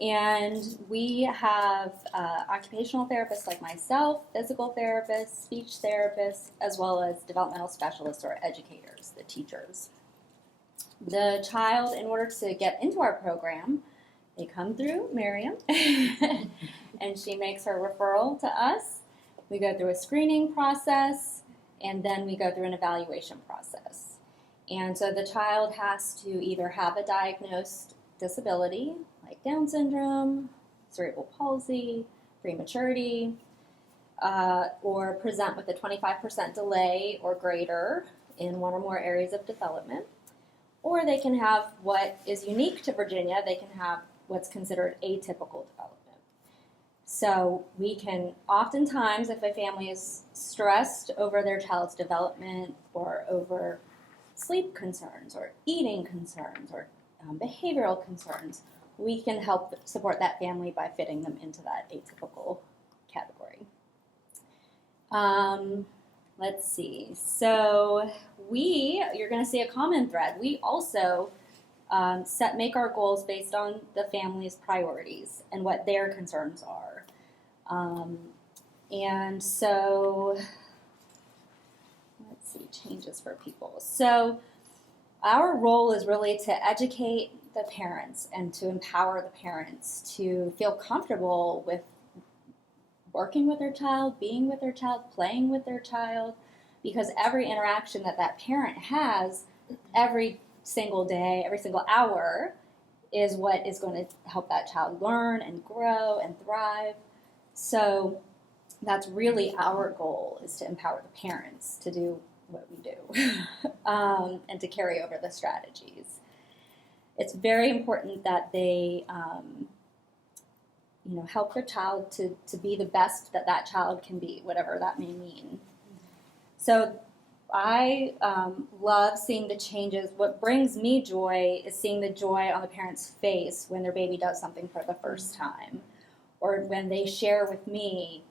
And we have occupational therapists like myself, physical therapists, speech therapists, as well as developmental specialists or educators, the teachers. The child, in order to get into our program, they come through Miriam, and she makes her referral to us. We go through a screening process, and then we go through an evaluation process. And so the child has to either have a diagnosed disability, like Down syndrome, cerebral palsy, prematurity, or present with a 25% delay or greater in one or more areas of development. Or they can have what is unique to Virginia, they can have what's considered atypical development. So we can oftentimes, if a family is stressed over their child's development or over sleep concerns or eating concerns or behavioral concerns, we can help support that family by fitting them into that atypical category. Let's see. So you're going to see a common thread. We also make our goals based on the family's priorities and what their concerns are. And so, let's see, changes for people. So our role is really to educate the parents and to empower the parents to feel comfortable with working with their child, being with their child, playing with their child, because every interaction that parent has every single day, every single hour, is what is going to help that child learn and grow and thrive. So that's really our goal, is to empower the parents to do what we do and to carry over the strategies. It's very important that they help their child to be the best that child can be, whatever that may mean. So I love seeing the changes. What brings me joy is seeing the joy on the parent's face when their baby does something for the first time, or when they share with me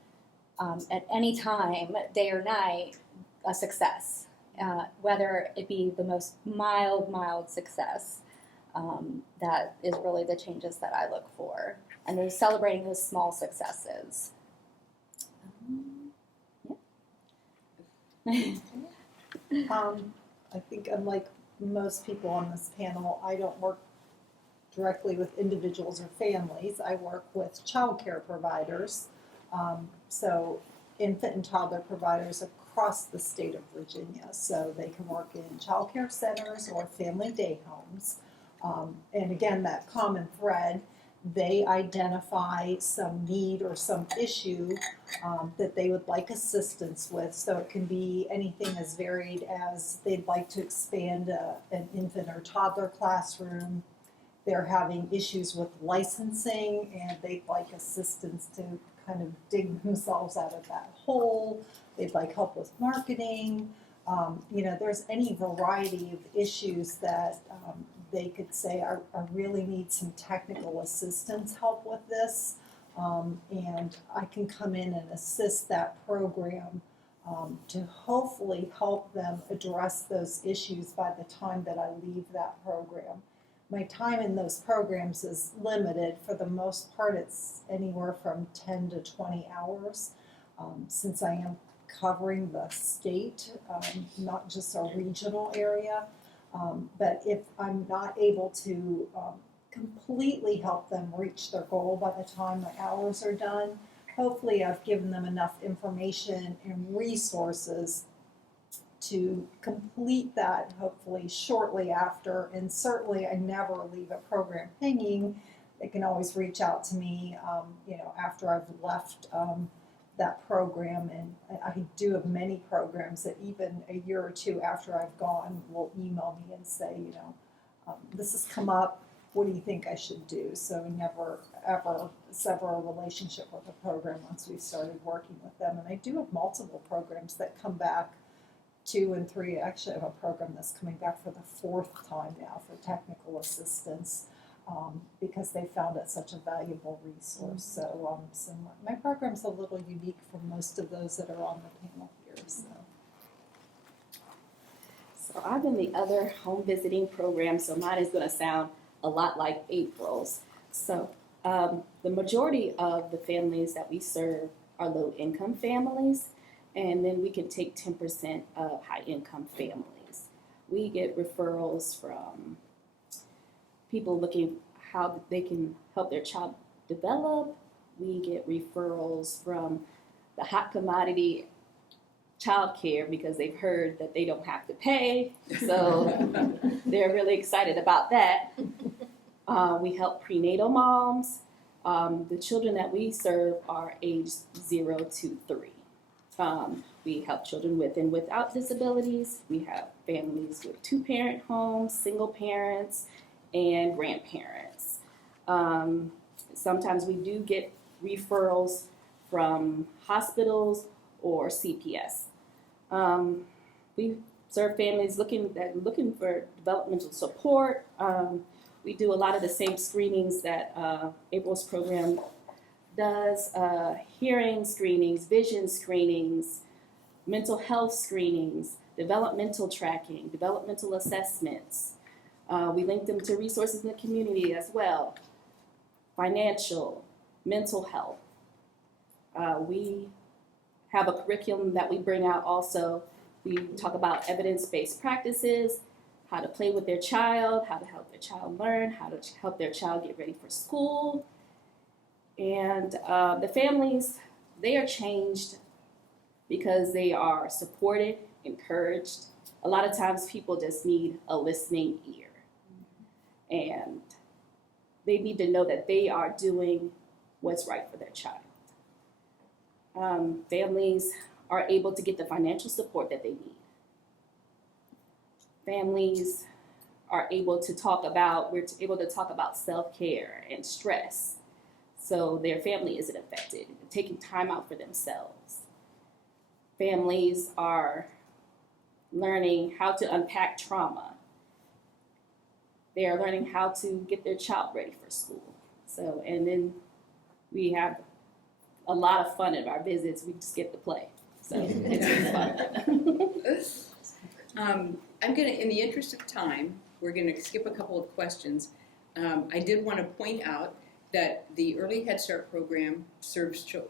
at any time, day or night, a success, whether it be the most mild success. That is really the changes that I look for, and they're celebrating those small successes. I think unlike most people on this panel, I don't work directly with individuals or families. I work with child care providers, so infant and toddler providers across the state of Virginia. So they can work in child care centers or family day homes. And again, that common thread, they identify some need or some issue that they would like assistance with. So it can be anything as varied as they'd like to expand an infant or toddler classroom. They're having issues with licensing and they'd like assistance to kind of dig themselves out of that hole. They'd like help with marketing. There's any variety of issues that they could say, I really need some technical assistance help with this, and I can come in and assist that program to hopefully help them address those issues by the time that I leave that program. My time in those programs is limited. For the most part, it's anywhere from 10 to 20 hours, since I am covering the state, not just a regional area. But if I'm not able to completely help them reach their goal by the time my hours are done, hopefully I've given them enough information and resources to complete that, hopefully shortly after. And certainly I never leave a program hanging. They can always reach out to me, after I've left that program. And I do have many programs that even a year or two after I've gone will email me and say, this has come up, what do you think I should do? So I never ever sever a relationship with a program once we've started working with them. And I do have multiple programs that come back 2 and 3. Actually, I have a program that's coming back for the 4th time now for technical assistance, because they found it such a valuable resource. So my program's a little unique from most of those that are on the panel here. So I'm in the other home visiting program, so mine is going to sound a lot like April's. So the majority of the families that we serve are low-income families, and then we can take 10% of high-income families. We get referrals from people looking how they can help their child develop. We get referrals from the hot commodity childcare because they've heard that they don't have to pay. So they're really excited about that. We help prenatal moms. The children that we serve are aged 0 to 3. We help children with and without disabilities. We have families with 2-parent homes, single parents, and grandparents. Sometimes we do get referrals from hospitals or CPS. We serve families looking for developmental support. We do a lot of the same screenings that April's program does, hearing screenings, vision screenings, mental health screenings, developmental tracking, developmental assessments. We link them to resources in the community as well, financial, mental health. We have a curriculum that we bring out also. We talk about evidence-based practices, how to play with their child, how to help their child learn, how to help their child get ready for school. And the families, they are changed because they are supported, encouraged. A lot of times people just need a listening ear. And they need to know that they are doing what's right for their child. Families are able to get the financial support that they need. Families are able to talk about, we're able to talk about self-care and stress so their family isn't affected, taking time out for themselves. Families are learning how to unpack trauma. They are learning how to get their child ready for school. So, and then we have a lot of fun at our visits. We just get to play. So it's fun. I'm going to, in the interest of time, we're going to skip a couple of questions. I did want to point out that the Early Head Start program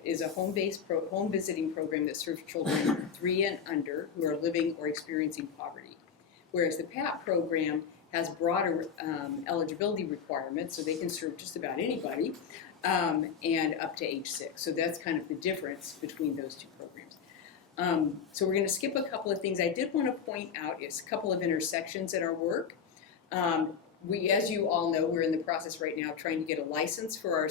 is a home visiting program that serves children 3 and under who are living or experiencing poverty, whereas the PAP program has broader eligibility requirements, so they can serve just about anybody, and up to age 6. So that's kind of the difference between those two programs. So we're going to skip a couple of things. I did want to point out is a couple of intersections at our work. We, as you all know, we're in the process right now of trying to get a license for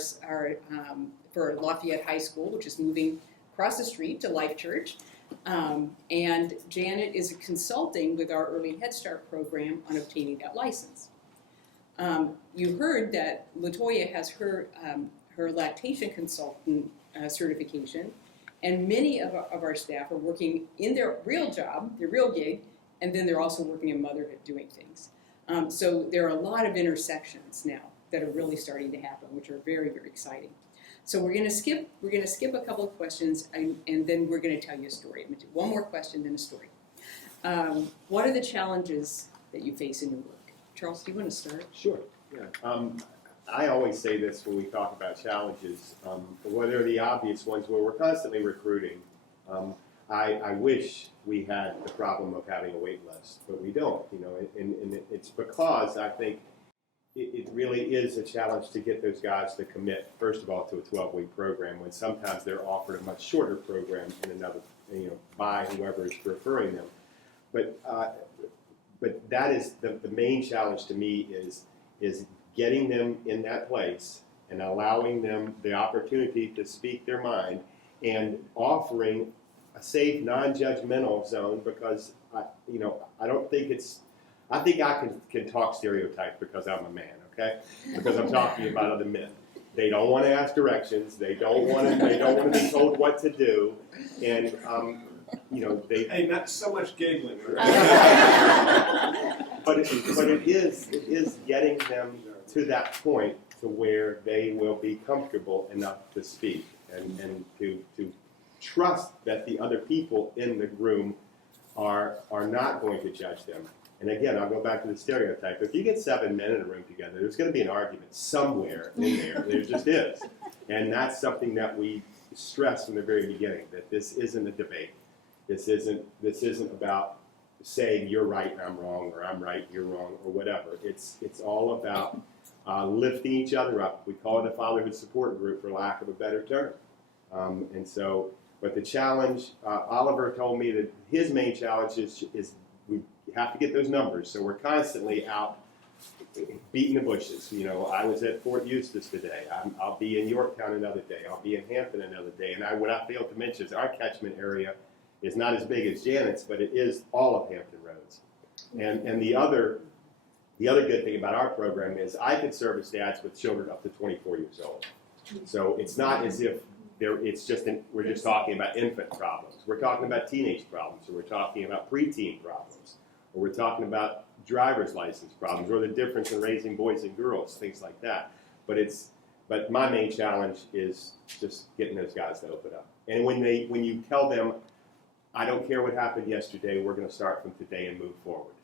for Lafayette High School, which is moving across the street to Life Church. And Janet is consulting with our Early Head Start program on obtaining that license. You heard that LaToya has her lactation consultant certification, and many of our staff are working in their real job, their real gig, and then they're also working in motherhood doing things. So there are a lot of intersections now that are really starting to happen, which are very, very exciting. So we're going to skip a couple of questions, and then we're going to tell you a story. I'm going to do one more question, then a story. What are the challenges that you face in your work? Charles, do you want to start? Sure. Yeah. I always say this when we talk about challenges. What are the obvious ones? Where we're constantly recruiting. I wish we had the problem of having a wait list, but we don't. And it's because I think it really is a challenge to get those guys to commit, first of all, to a 12-week program when sometimes they're offered a much shorter program in another, by whoever is referring them. But that is the main challenge to me is getting them in that place and allowing them the opportunity to speak their mind and offering a safe, non-judgmental zone because I think I can talk stereotypes because I'm a man, okay? Because I'm talking about other men. They don't want to ask directions. They don't want to be told what to do, and Hey, not so much giggling. But it is getting them to that point to where they will be comfortable enough to speak and to trust that the other people in the room are not going to judge them. And again, I'll go back to the stereotype. If you get 7 men in a room together, there's going to be an argument somewhere in there. There just is. And that's something that we stress from the very beginning, that this isn't a debate. This isn't about saying you're right and I'm wrong, or I'm right, you're wrong, or whatever. It's all about lifting each other up. We call it a fatherhood support group, for lack of a better term. And so But the challenge, Oliver told me that his main challenge is we have to get those numbers. So we're constantly out beating the bushes. You know, I was at Fort Eustis today. I'll be in Yorktown another day. I'll be in Hampton another day. And what I failed to mention is our catchment area is not as big as Janet's, but it is all of Hampton Roads. And the other good thing about our program is I can service dads with children up to 24 years old. So it's not as if we're just talking about infant problems. We're talking about teenage problems, or we're talking about preteen problems, or we're talking about driver's license problems, or the difference in raising boys and girls, things like that. But my main challenge is just getting those guys to open up. And when you tell them, I don't care what happened yesterday, we're going to start from today and move forward.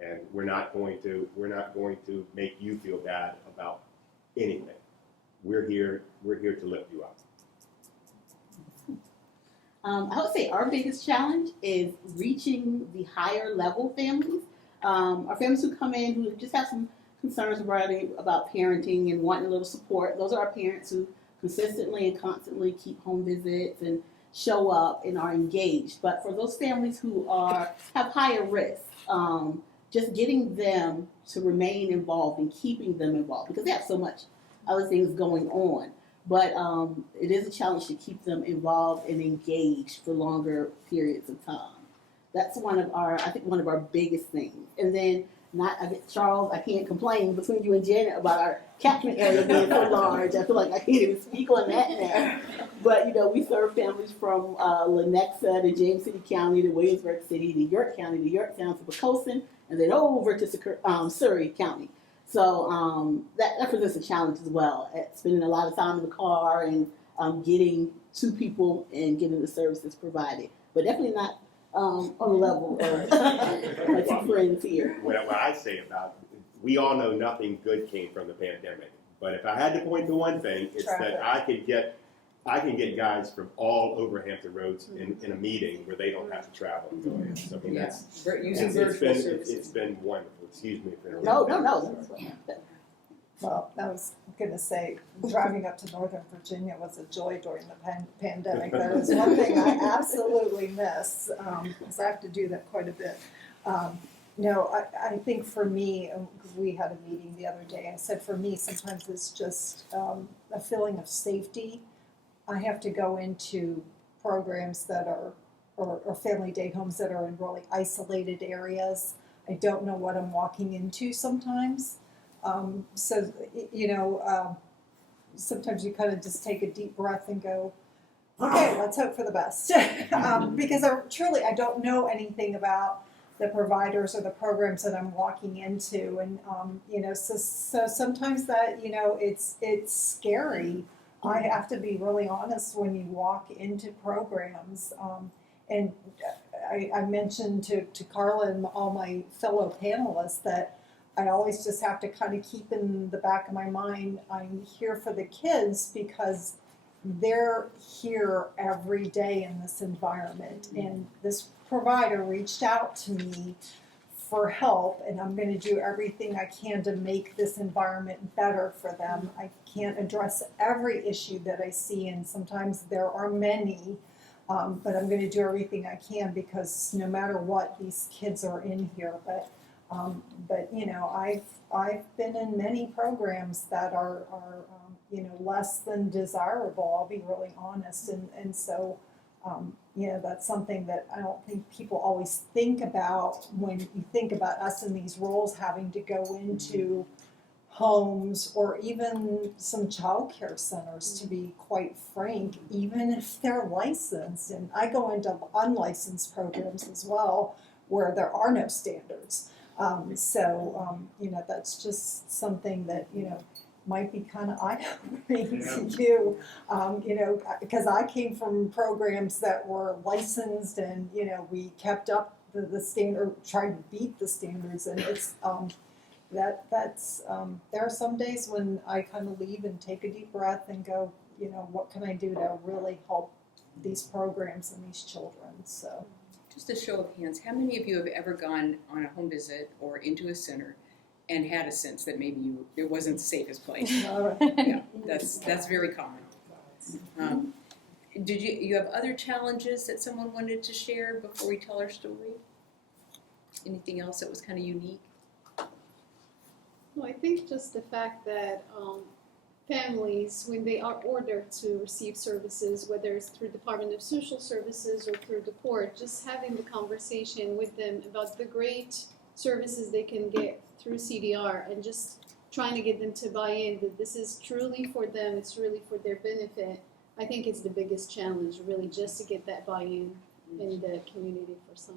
And we're not going to make you feel bad about anything. We're here to lift you up. I would say our biggest challenge is reaching the higher level families. Our families who come in who just have some concerns about parenting and wanting a little support. Those are our parents who consistently and constantly keep home visits and show up and are engaged. But for those families who have higher risk, just getting them to remain involved and keeping them involved, because they have so much other things going on. But it is a challenge to keep them involved and engaged for longer periods of time. That's one of our biggest things. And then, Charles, I can't complain between you and Janet about our catchment area being so large. I feel like I can't even speak on that now. But, you know, we serve families from Lenexa to James City County to Williamsburg City to York County to Yorktown to Poquoson, and then over to Surrey County. So that presents a challenge as well, at spending a lot of time in the car and getting to people and getting the services provided. But definitely not on the level of my two friends here. What I say about it, we all know nothing good came from the pandemic. But if I had to point to one thing, it's that I can get guys from all over Hampton Roads in a meeting where they don't have to travel. So, I mean, it's been wonderful. Excuse me for interrupting. No. Well, I was going to say, driving up to Northern Virginia was a joy during the pandemic. There was one thing I absolutely miss, because I have to do that quite a bit. I think for me, because we had a meeting the other day, I said for me, sometimes it's just a feeling of safety. I have to go into programs that are, or family day homes that are in really isolated areas. I don't know what I'm walking into sometimes. Sometimes you kind of just take a deep breath and go, okay, let's hope for the best. Because I don't know anything about the providers or the programs that I'm walking into. And, so sometimes that, it's scary. I have to be really honest when you walk into programs. And I mentioned to Carla and all my fellow panelists that I always just have to kind of keep in the back of my mind, I'm here for the kids because they're here every day in this environment. And this provider reached out to me for help, and I'm going to do everything I can to make this environment better for them. I can't address every issue that I see, and sometimes there are many. But I'm going to do everything I can because no matter what, these kids are in here. But I've been in many programs that are less than desirable. I'll be really honest, and so that's something that I don't think people always think about when you think about us in these roles, having to go into homes or even some child care centers, to be quite frank, even if they're licensed. And I go into unlicensed programs as well where there are no standards. That's just something that, might be kind of eye-opening to you, because I came from programs that were licensed and, we kept up the standard, tried to beat the standards, and it's, there are some days when I kind of leave and take a deep breath and go, what can I do to really help these programs and these children? So, just a show of hands, how many of you have ever gone on a home visit or into a center and had a sense that maybe it wasn't the safest place? Yeah, that's very common. Did you have other challenges that someone wanted to share before we tell our story? Anything else that was kind of unique? Well, I think just the fact that families, when they are ordered to receive services, whether it's through Department of Social Services or through the court, just having the conversation with them about the great services they can get through CDR and just trying to get them to buy in that this is truly for them, it's really for their benefit. I think it's the biggest challenge, really, just to get that buy-in in the community for some.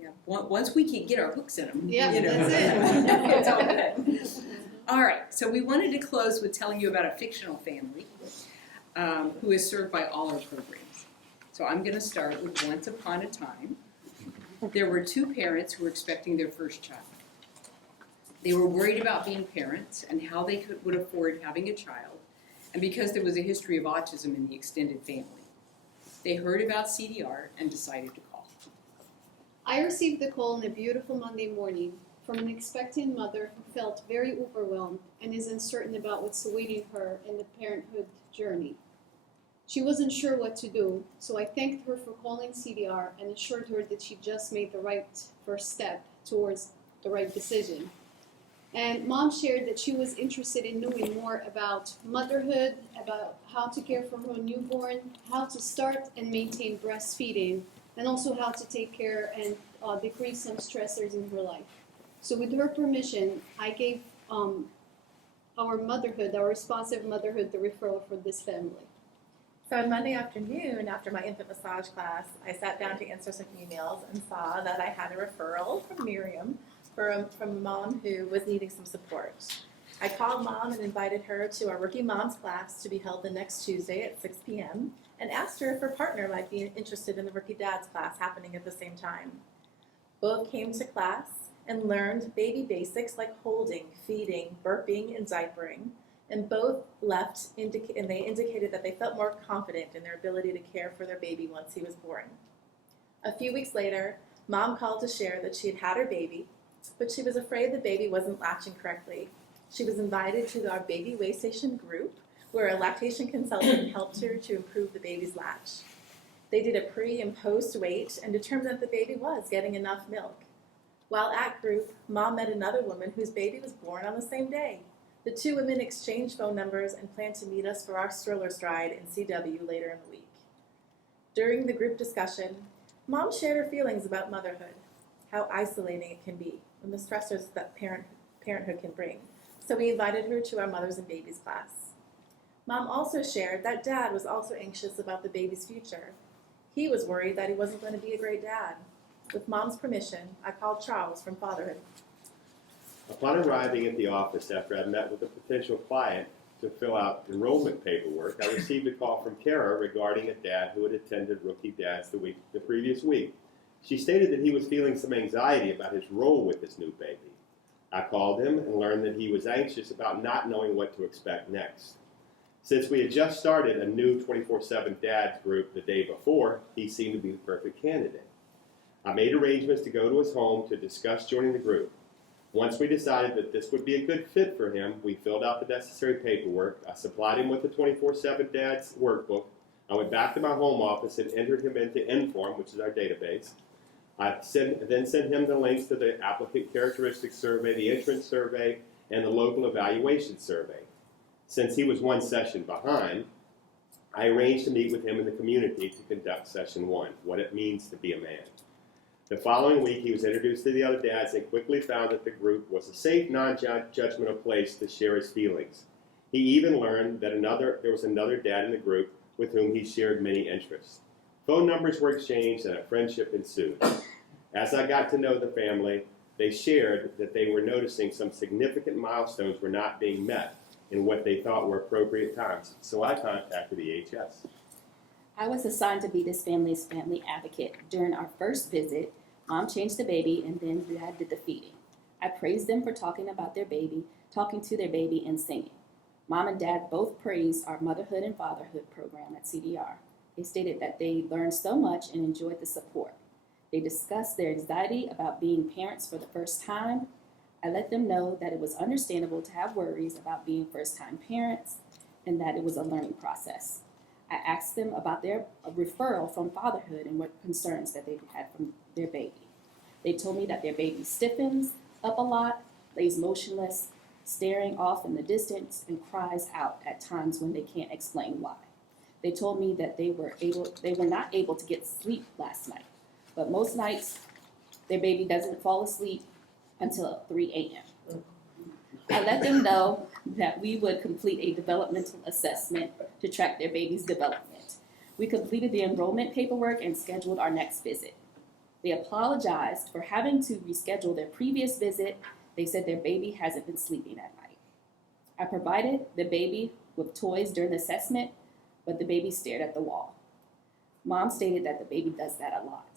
Yeah. Once we can get our hooks in them, Yeah, you know, that's it. it's all good. All right, so we wanted to close with telling you about a fictional family who is served by all our programs. So I'm going to start with Once Upon a Time. There were two parents who were expecting their first child. They were worried about being parents and how they would afford having a child, and because there was a history of autism in the extended family. They heard about CDR and decided to call. I received the call on a beautiful Monday morning from an expectant mother who felt very overwhelmed and is uncertain about what's awaiting her in the parenthood journey. She wasn't sure what to do, so I thanked her for calling CDR and assured her that she just made the right first step towards the right decision. And Mom shared that she was interested in knowing more about motherhood, about how to care for her newborn, how to start and maintain breastfeeding, and also how to take care and decrease some stressors in her life. So with her permission, I gave our responsive motherhood, the referral for this family. So on Monday afternoon, after my infant massage class, I sat down to answer some emails and saw that I had a referral from Miriam from a mom who was needing some support. I called Mom and invited her to our Rookie Moms class to be held the next Tuesday at 6 p.m. and asked her if her partner might be interested in the Rookie Dads class happening at the same time. Both came to class and learned baby basics like holding, feeding, burping, and diapering, and both left and they indicated that they felt more confident in their ability to care for their baby once he was born. A few weeks later, Mom called to share that she had had her baby, but she was afraid the baby wasn't latching correctly. She was invited to our baby weigh station group, where a lactation consultant helped her to improve the baby's latch. They did a pre and post weight and determined that the baby was getting enough milk. While at group, Mom met another woman whose baby was born on the same day. The two women exchanged phone numbers and planned to meet us for our stroller stride in CW later in the week. During the group discussion, Mom shared her feelings about motherhood, how isolating it can be, and the stressors that parenthood can bring. So we invited her to our Mothers and Babies class. Mom also shared that Dad was also anxious about the baby's future. He was worried that he wasn't going to be a great dad. With Mom's permission, I called Charles from Fatherhood. Upon arriving at the office after I met with a potential client to fill out enrollment paperwork, I received a call from Kara regarding a dad who had attended Rookie Dads the previous week. She stated that he was feeling some anxiety about his role with his new baby. I called him and learned that he was anxious about not knowing what to expect next. Since we had just started a new 24/7 Dads group the day before, he seemed to be the perfect candidate. I made arrangements to go to his home to discuss joining the group. Once we decided that this would be a good fit for him, we filled out the necessary paperwork. I supplied him with the 24/7 Dads workbook. I went back to my home office and entered him into Inform, which is our database. I then sent him the links to the applicant characteristics survey, the entrance survey, and the local evaluation survey. Since he was one session behind, I arranged to meet with him in the community to conduct session 1, what it means to be a man. The following week, he was introduced to the other dads and quickly found that the group was a safe, non-judgmental place to share his feelings. He even learned that there was another dad in the group with whom he shared many interests. Phone numbers were exchanged and a friendship ensued. As I got to know the family, they shared that they were noticing some significant milestones were not being met in what they thought were appropriate times. So I contacted EHS. I was assigned to be this family's family advocate. During our first visit, Mom changed the baby and then Dad did the feeding. I praised them for talking to their baby and singing. Mom and Dad both praised our motherhood and fatherhood program at CDR. They stated that they learned so much and enjoyed the support. They discussed their anxiety about being parents for the first time. I let them know that it was understandable to have worries about being first-time parents and that it was a learning process. I asked them about their referral from fatherhood and what concerns that they've had from their baby. They told me that their baby stiffens up a lot, lays motionless, staring off in the distance, and cries out at times when they can't explain why. They told me that they were not able to get sleep last night, but most nights their baby doesn't fall asleep until 3 a.m. I let them know that we would complete a developmental assessment to track their baby's development. We completed the enrollment paperwork and scheduled our next visit. They apologized for having to reschedule their previous visit. They said their baby hasn't been sleeping at night. I provided the baby with toys during the assessment, but the baby stared at the wall. Mom stated that the baby does that a lot.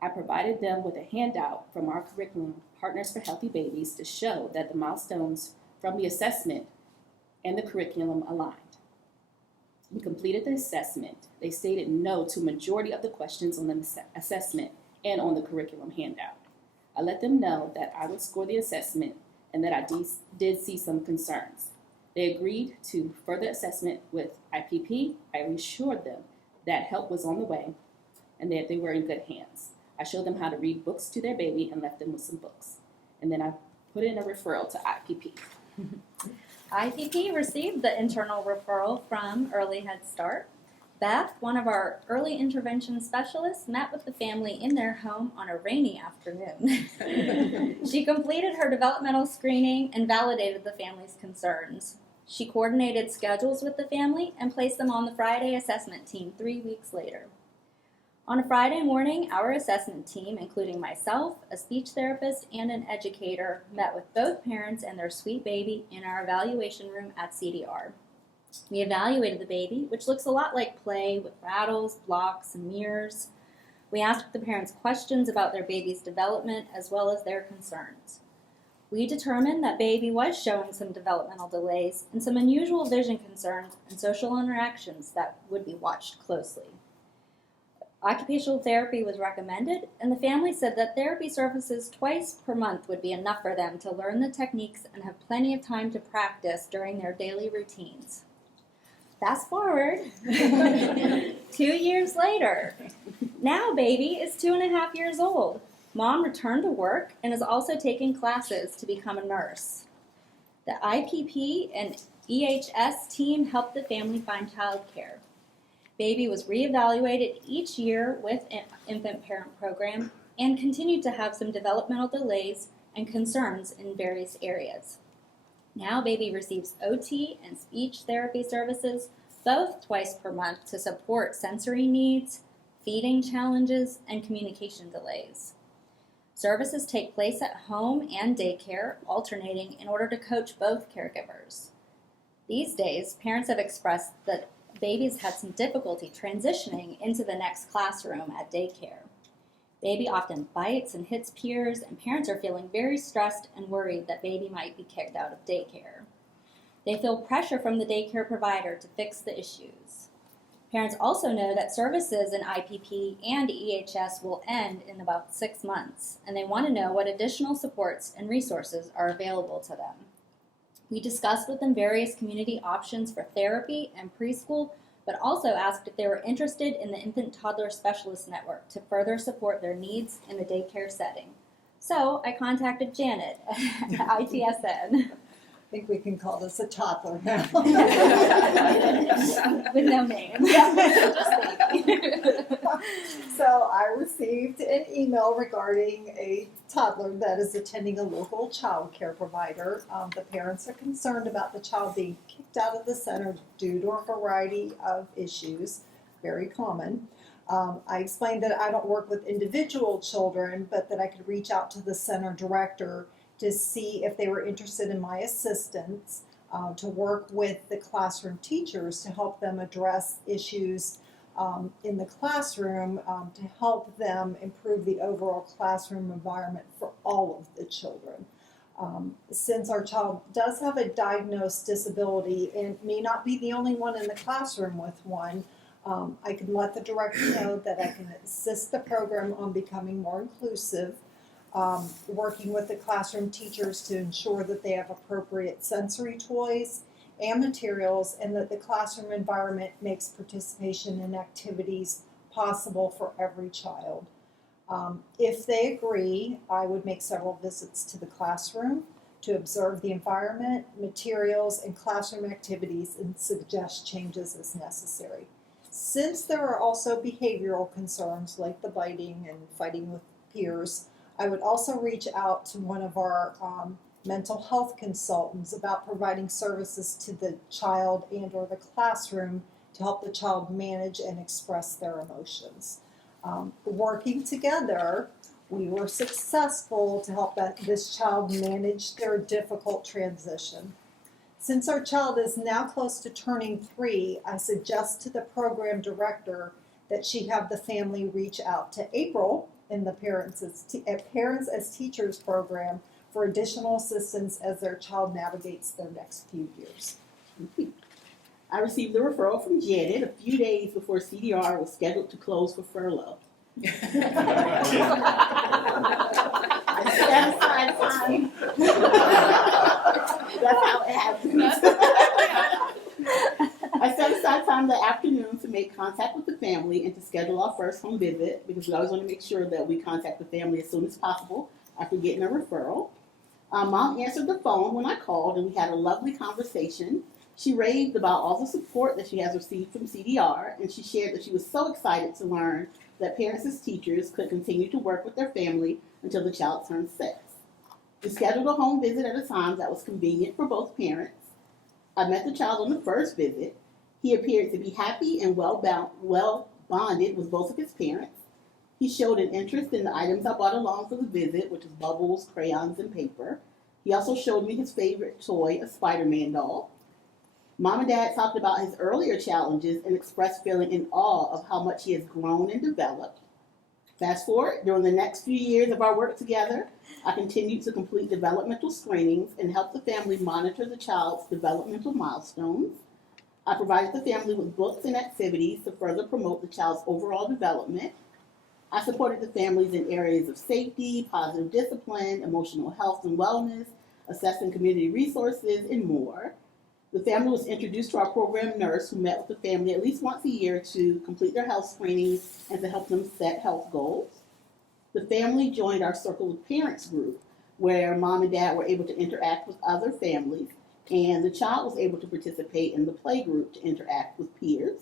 I provided them with a handout from our curriculum, Partners for Healthy Babies, to show that the milestones from the assessment and the curriculum aligned. We completed the assessment. They stated no to majority of the questions on the assessment and on the curriculum handout. I let them know that I would score the assessment and that I did see some concerns. They agreed to further assessment with IPP. I reassured them that help was on the way and that they were in good hands. I showed them how to read books to their baby and left them with some books. And then I put in a referral to IPP. IPP received the internal referral from Early Head Start. Beth, one of our early intervention specialists, met with the family in their home on a rainy afternoon. She completed her developmental screening and validated the family's concerns. She coordinated schedules with the family and placed them on the Friday assessment team 3 weeks later. On a Friday morning, our assessment team, including myself, a speech therapist, and an educator, met with both parents and their sweet baby in our evaluation room at CDR. We evaluated the baby, which looks a lot like play with rattles, blocks, and mirrors. We asked the parents questions about their baby's development as well as their concerns. We determined that baby was showing some developmental delays and some unusual vision concerns and social interactions that would be watched closely. Occupational therapy was recommended, and the family said that therapy services twice per month would be enough for them to learn the techniques and have plenty of time to practice during their daily routines. Fast forward 2 years later. Now baby is 2.5 years old. Mom returned to work and is also taking classes to become a nurse. The IPP and EHS team helped the family find childcare. Baby was reevaluated each year with an infant parent program and continued to have some developmental delays and concerns in various areas. Now baby receives OT and speech therapy services both twice per month to support sensory needs, feeding challenges, and communication delays. Services take place at home and daycare, alternating in order to coach both caregivers. These days, parents have expressed that babies had some difficulty transitioning into the next classroom at daycare. Baby often bites and hits peers, and parents are feeling very stressed and worried that baby might be kicked out of daycare. They feel pressure from the daycare provider to fix the issues. Parents also know that services in IPP and EHS will end in about 6 months, and they want to know what additional supports and resources are available to them. We discussed with them various community options for therapy and preschool, but also asked if they were interested in the Infant Toddler Specialist Network to further support their needs in the daycare setting. So I contacted Janet at ITSN. I think we can call this a toddler now. With no name. So I received an email regarding a toddler that is attending a local child care provider. The parents are concerned about the child being kicked out of the center due to a variety of issues, very common. I explained that I don't work with individual children, but that I could reach out to the center director to see if they were interested in my assistance, to work with the classroom teachers to help them address issues in the classroom, to help them improve the overall classroom environment for all of the children. Since our child does have a diagnosed disability and may not be the only one in the classroom with one, I can let the director know that I can assist the program on becoming more inclusive, working with the classroom teachers to ensure that they have appropriate sensory toys and materials, and that the classroom environment makes participation in activities possible for every child. If they agree, I would make several visits to the classroom to observe the environment, materials, and classroom activities and suggest changes as necessary. Since there are also behavioral concerns like the biting and fighting with peers, I would also reach out to one of our mental health consultants about providing services to the child and or the classroom to help the child manage and express their emotions. Working together, we were successful to help this child manage their difficult transition. Since our child is now close to turning 3, I suggest to the program director that she have the family reach out to April in the Parents as Teachers program for additional assistance as their child navigates their next few years. I received a referral from Janet a few days before CDR was scheduled to close for furlough. I set aside time. That's how it happens. I set aside time in the afternoon to make contact with the family and to schedule our first home visit, because we always want to make sure that we contact the family as soon as possible after getting a referral. Mom answered the phone when I called, and we had a lovely conversation. She raved about all the support that she has received from CDR, and she shared that she was so excited to learn that parents as teachers could continue to work with their family until the child turned 6. We scheduled a home visit at a time that was convenient for both parents. I met the child on the first visit. He appeared to be happy and well bonded with both of his parents. He showed an interest in the items I brought along for the visit, which is bubbles, crayons, and paper. He also showed me his favorite toy, a Spider-Man doll. Mom and Dad talked about his earlier challenges and expressed feeling in awe of how much he has grown and developed. Fast forward, during the next few years of our work together, I continued to complete developmental screenings and help the family monitor the child's developmental milestones. I provided the family with books and activities to further promote the child's overall development. I supported the families in areas of safety, positive discipline, emotional health and wellness, assessing community resources, and more. The family was introduced to our program nurse, who met with the family at least once a year to complete their health screenings and to help them set health goals. The family joined our Circle of Parents group, where Mom and Dad were able to interact with other families, and the child was able to participate in the play group to interact with peers.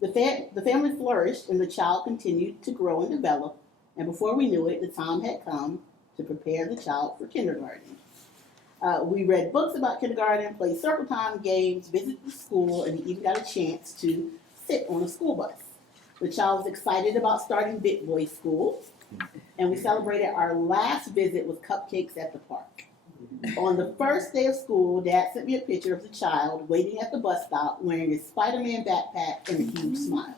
The family flourished, and the child continued to grow and develop, and before we knew it, the time had come to prepare the child for kindergarten. We read books about kindergarten, played circle time games, visited the school, and even got a chance to sit on a school bus. The child was excited about starting Big Boy School, and we celebrated our last visit with cupcakes at the park. On the first day of school, Dad sent me a picture of the child waiting at the bus stop wearing his Spider-Man backpack and a huge smile.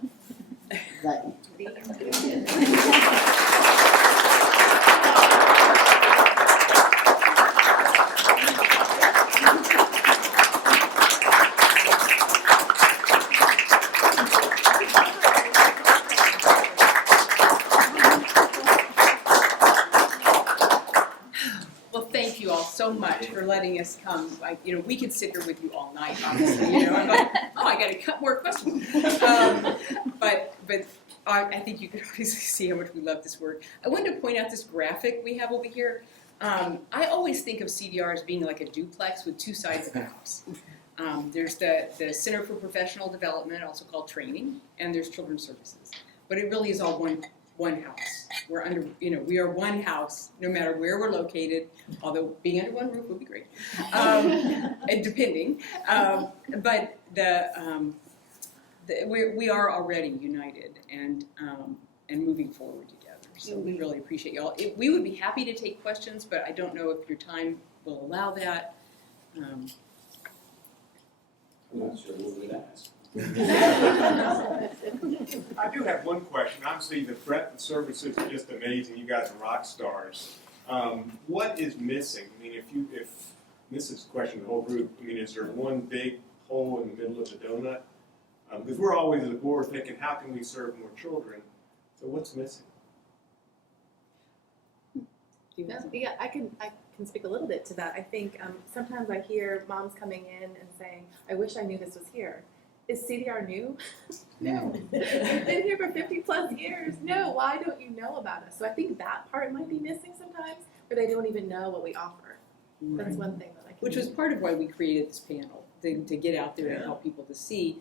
So much for letting us come. We could sit here with you all night, honestly. I'm like, I got to cut more questions. But I think you could obviously see how much we love this work. I wanted to point out this graphic we have over here. I always think of CDR as being like a duplex with two sides of the house. There's the Center for Professional Development, also called Training, and there's Children's Services. But it really is all one house. We are one house, no matter where we're located, although being under one roof would be great, and depending. But we are already united and moving forward together. So we really appreciate y'all. We would be happy to take questions, but I don't know if your time will allow that. I'm not sure what we'd ask. I do have one question. Obviously, the breadth of services is just amazing. You guys are rock stars. What is missing? I mean, if this is a question of the whole group, I mean, is there one big hole in the middle of the donut? Because we're always as a board thinking, how can we serve more children? So what's missing? Yeah, I can can speak a little bit to that. I think sometimes I hear moms coming in and saying, I wish I knew this was here. Is CDR new? No. We've been here for 50 plus years. No, why don't you know about us? So I think that part might be missing sometimes, where they don't even know what we offer. That's one thing that I can Which was part of why we created this panel, to get out there and help people to see.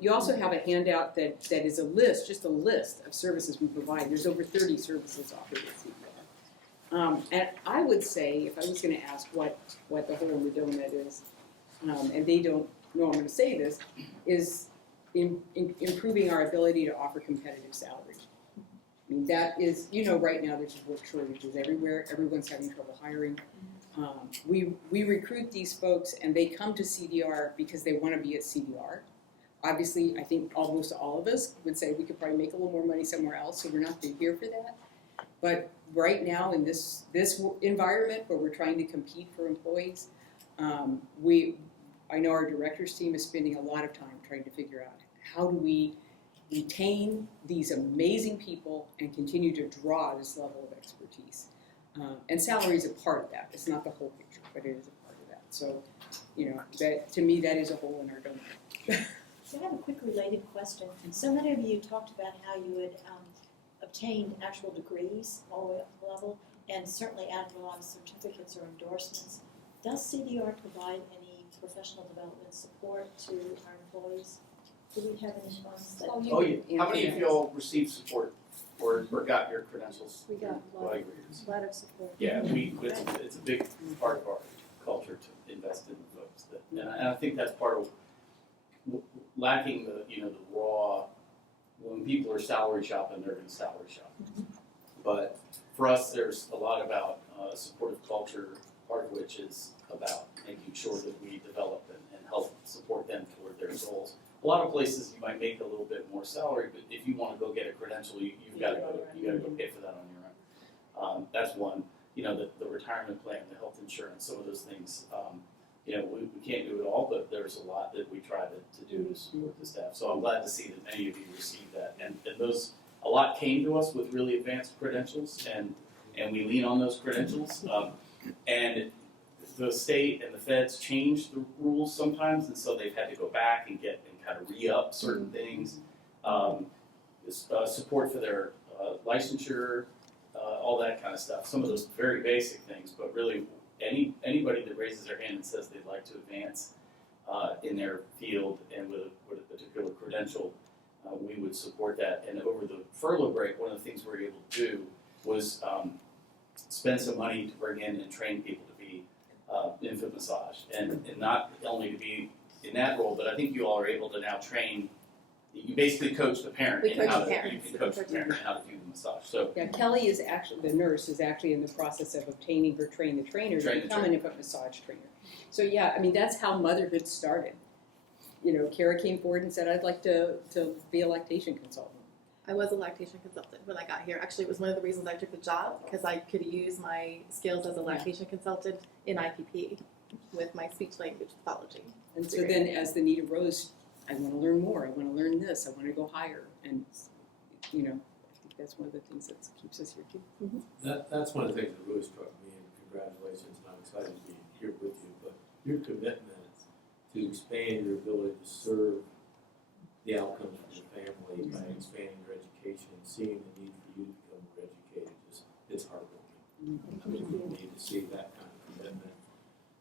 You also have a handout that is a list, just a list of services we provide. There's over 30 services offered at CDR. And I would say, if I was going to ask what the hole in the donut is, and they don't know I'm going to say this, is improving our ability to offer competitive salaries. I mean, that is, right now there's work shortages everywhere. Everyone's having trouble hiring. We recruit these folks, and they come to CDR because they want to be at CDR. Obviously, I think almost all of us would say we could probably make a little more money somewhere else, so we're not here for that. But right now, in this environment where we're trying to compete for employees, I know our directors team is spending a lot of time trying to figure out how do we retain these amazing people and continue to draw this level of expertise. And salary is a part of that. It's not the whole picture, but it is a part of that. So, that to me, that is a hole in our donut. So I have a quick related question. So many of you talked about how you had obtained actual degrees all the way up the level, and certainly added a lot of certificates or endorsements. Does CDR provide any professional development support to our employees? Do we have any funds that? Oh, yeah. How many of you all received support or got your credentials? We got a lot of support. Yeah, it's a big part of our culture to invest in the folks. And I think that's part of lacking the raw. When people are salary shopping, they're going to salary shop. But for us, there's a lot about supportive culture, part of which is about making sure that we develop and help support them toward their goals. A lot of places you might make a little bit more salary, but if you want to go get a credential, you've got to go pay for that on your own. That's one. The retirement plan, the health insurance, some of those things. We can't do it all, but there's a lot that we try to do to support the staff. So I'm glad to see that many of you received that, and a lot came to us with really advanced credentials, and we lean on those credentials. And the state and the feds change the rules sometimes, and so they've had to go back and kind of re-up certain things. Support for their licensure, all that kind of stuff. Some of those very basic things, but really anybody that raises their hand and says they'd like to advance in their field and with a particular credential, we would support that. And over the furlough break, one of the things we were able to do was spend some money to bring in and train people to be infant massage, and not only to be in that role, but I think you all are able to now train. You basically coach the parent in how to do the massage. So Yeah, Kelly is actually, the nurse is actually in the process of obtaining her train the trainer to become an infant massage trainer. So yeah, I mean, that's how motherhood started. Kara came forward and said, I'd like to be a lactation consultant. I was a lactation consultant when I got here. Actually, it was one of the reasons I took the job, because I could use my skills as a lactation consultant in IPP with my speech language pathology. And so then as the need arose, I want to learn more. I want to learn this. I want to go higher. And, I think that's one of the things that keeps us here too. That's one of the things that really struck me, and congratulations, and I'm excited to be here with you, but your commitment to expand your ability to serve the outcomes of your family by expanding your education and seeing the need for you to become more educated, it's heartwarming. I mean, we need to see that kind of commitment,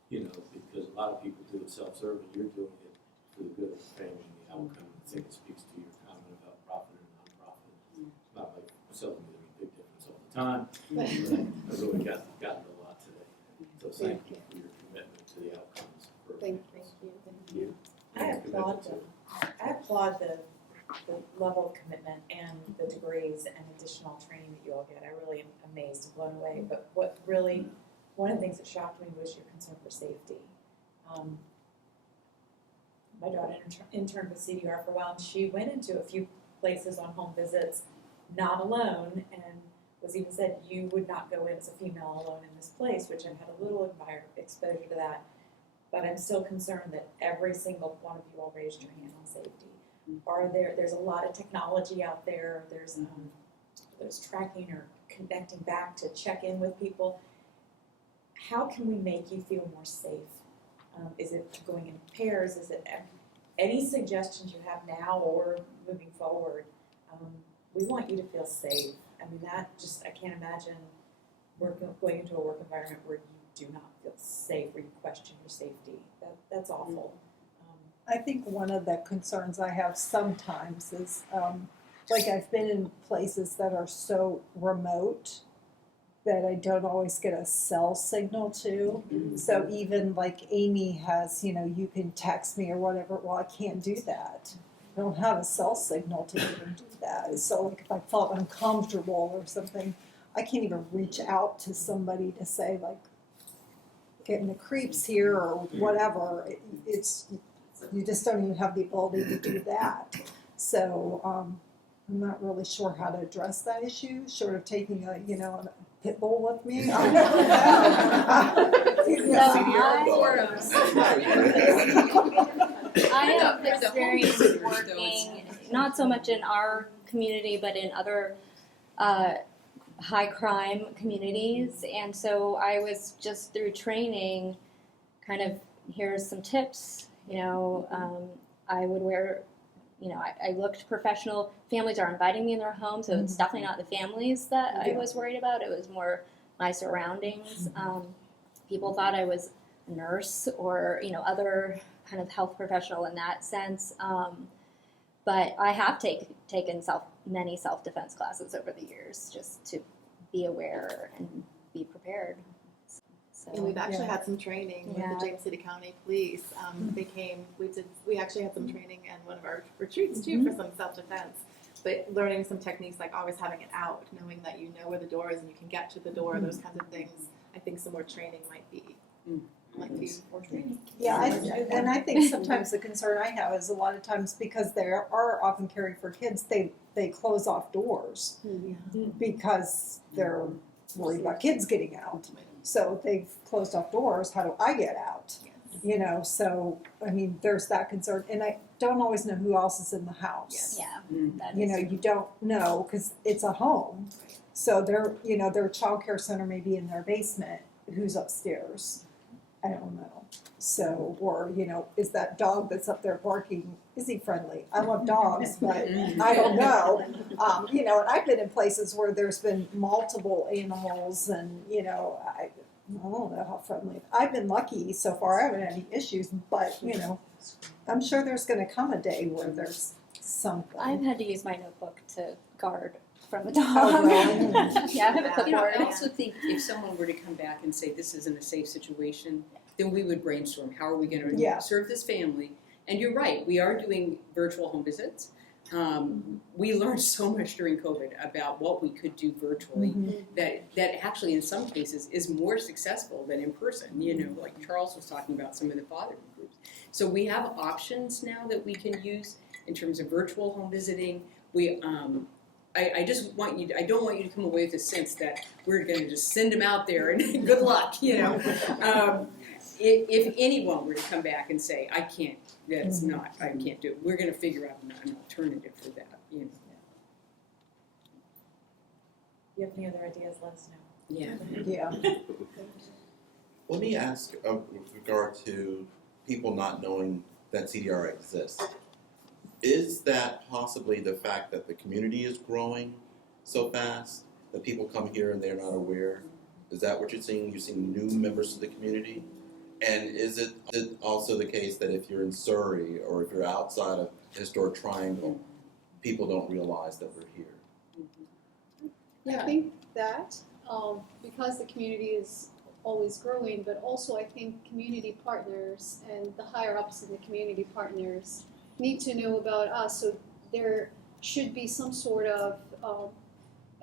because a lot of people do it self-serving. You're doing it for the good of the family and the outcome. I think it speaks to your comment about profit and non-profit. It's not like selling me a big difference all the time, but I really gotten a lot today. So thank you for your commitment to the outcomes. Thank you. I applaud the level of commitment and the degrees and additional training that you all get. I really am amazed and blown away. But one of the things that shocked me was your concern for safety. My daughter interned with CDR for a while, and she went into a few places on home visits, not alone, and was even said, you would not go in as a female alone in this place, which I've had a little exposure to that. But I'm still concerned that every single one of you all raised your hand on safety. There's a lot of technology out there. There's tracking or connecting back to check in with people. how can we make you feel more safe? Is it going in pairs? Is it any suggestions you have now or moving forward? We want you to feel safe. I mean, I can't imagine going into a work environment where you do not feel safe, where you question your safety. That's awful. I think one of the concerns I have sometimes is, like I've been in places that are so remote that I don't always get a cell signal to. So even like Amy has, you can text me or whatever. Well, I can't do that. I don't have a cell signal to even do that. So like if I felt uncomfortable or something, I can't even reach out to somebody to say like, getting the creeps here or whatever. You just don't even have the ability to do that. So I'm not really sure how to address that issue, short of taking a pit bull with me. I have experience working, not so much in our community, but in other high crime communities. And so I was just through training, kind of, here's some tips. I would wear, I looked professional. Families are inviting me in their home, so it's definitely not the families that I was worried about. It was more my surroundings. People thought I was a nurse or, other kind of health professional in that sense. But I have taken many self-defense classes over the years just to be aware and be prepared. So, and we've actually had some training with the James City County Police. We actually had some training in one of our retreats too for some self-defense. But learning some techniques like always having it out, knowing that you know where the door is and you can get to the door, those kinds of things. I think some more training might be more training. Yeah, I think sometimes the concern I have is a lot of times because they are often caring for kids, they close off doors because they're worried about kids getting out. So they've closed off doors. How do I get out? So I mean, there's that concern, and I don't always know who else is in the house. You don't know because it's a home. So their child care center may be in their basement. Who's upstairs? I don't know. So, or, is that dog that's up there barking, is he friendly? I love dogs, but I don't know. And I've been in places where there's been multiple animals and, I don't know how friendly. I've been lucky so far. I haven't had any issues, but, I'm sure there's going to come a day where there's something. I've had to use my notebook to guard from a dog. Oh, really? Yeah, I have a clipboard. I also think if someone were to come back and say this isn't a safe situation, then we would brainstorm. How are we going to serve this family? And you're right, we are doing virtual home visits. We learned so much during COVID about what we could do virtually that actually in some cases is more successful than in person. Like Charles was talking about some of the father groups. So we have options now that we can use in terms of virtual home visiting. I just want you. I don't want you to come away with the sense that we're going to just send them out there and good luck. If anyone were to come back and say, "I can't," I can't do it. We're going to figure out an alternative for that. If you have any other ideas, let us know. Yeah. Let me ask with regard to people not knowing that CDR exists. Is that possibly the fact that the community is growing so fast that people come here and they're not aware? Is that what you're seeing? You're seeing new members of the community? And is it also the case that if you're in Surrey or if you're outside of the historic triangle, people don't realize that we're here? I think that because the community is always growing, but also I think community partners and the higher ups in the community partners need to know about us. So there should be some sort of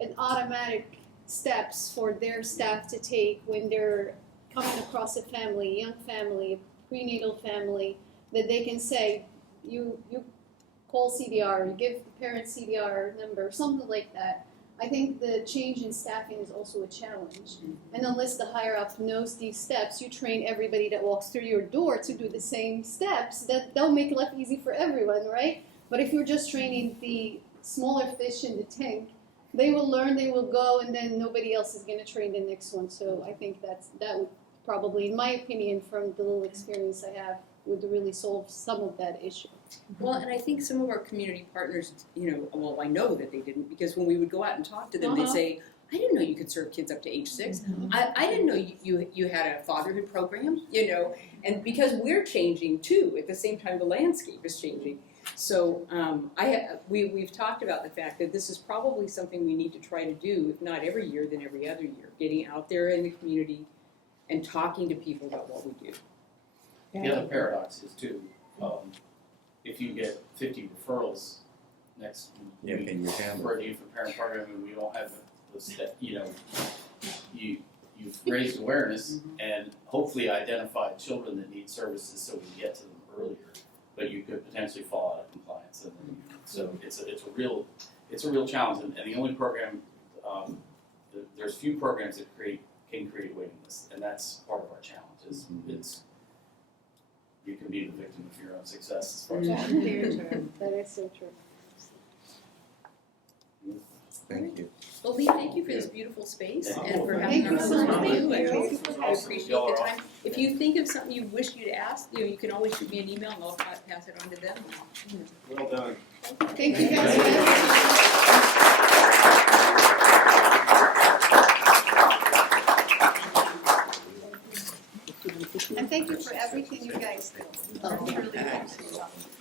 an automatic steps for their staff to take when they're coming across a family, young family, prenatal family, that they can say, you call CDR, you give the parent CDR number, something like that. I think the change in staffing is also a challenge. And unless the higher up knows these steps, you train everybody that walks through your door to do the same steps, that'll make life easy for everyone, right? But if you're just training the smaller fish in the tank, they will learn, they will go, and then nobody else is going to train the next one. So I think that would probably, in my opinion, from the little experience I have, would really solve some of that issue. Well, and I think some of our community partners, well, I know that they didn't, because when we would go out and talk to them, they'd say, I didn't know you could serve kids up to age 6. I didn't know you had a fatherhood program, and because we're changing too, at the same time the landscape is changing. So we've talked about the fact that this is probably something we need to try to do, if not every year, then every other year, getting out there in the community and talking to people about what we do. The other paradox is too, if you get 50 referrals next Yeah, week can you handle for a youth and parent program, and we don't have the step, you've raised awareness and hopefully identified children that need services so we get to them earlier, but you could potentially fall out of compliance. And so it's a real challenge, and the only program, there's few programs that can create waiting lists, and that's part of our challenge. It's you can be the victim of your own success as far as Very true. That is so true. Thank you. Well, Lee, thank you for this beautiful space and for Thank having you our so first much. review. Thank And you. I appreciate the time. If you think of something you wish you'd asked, you can always shoot me an email and I'll pass it on to them. Well done. Thank you guys. And thank you for everything you guys do. Really appreciate it.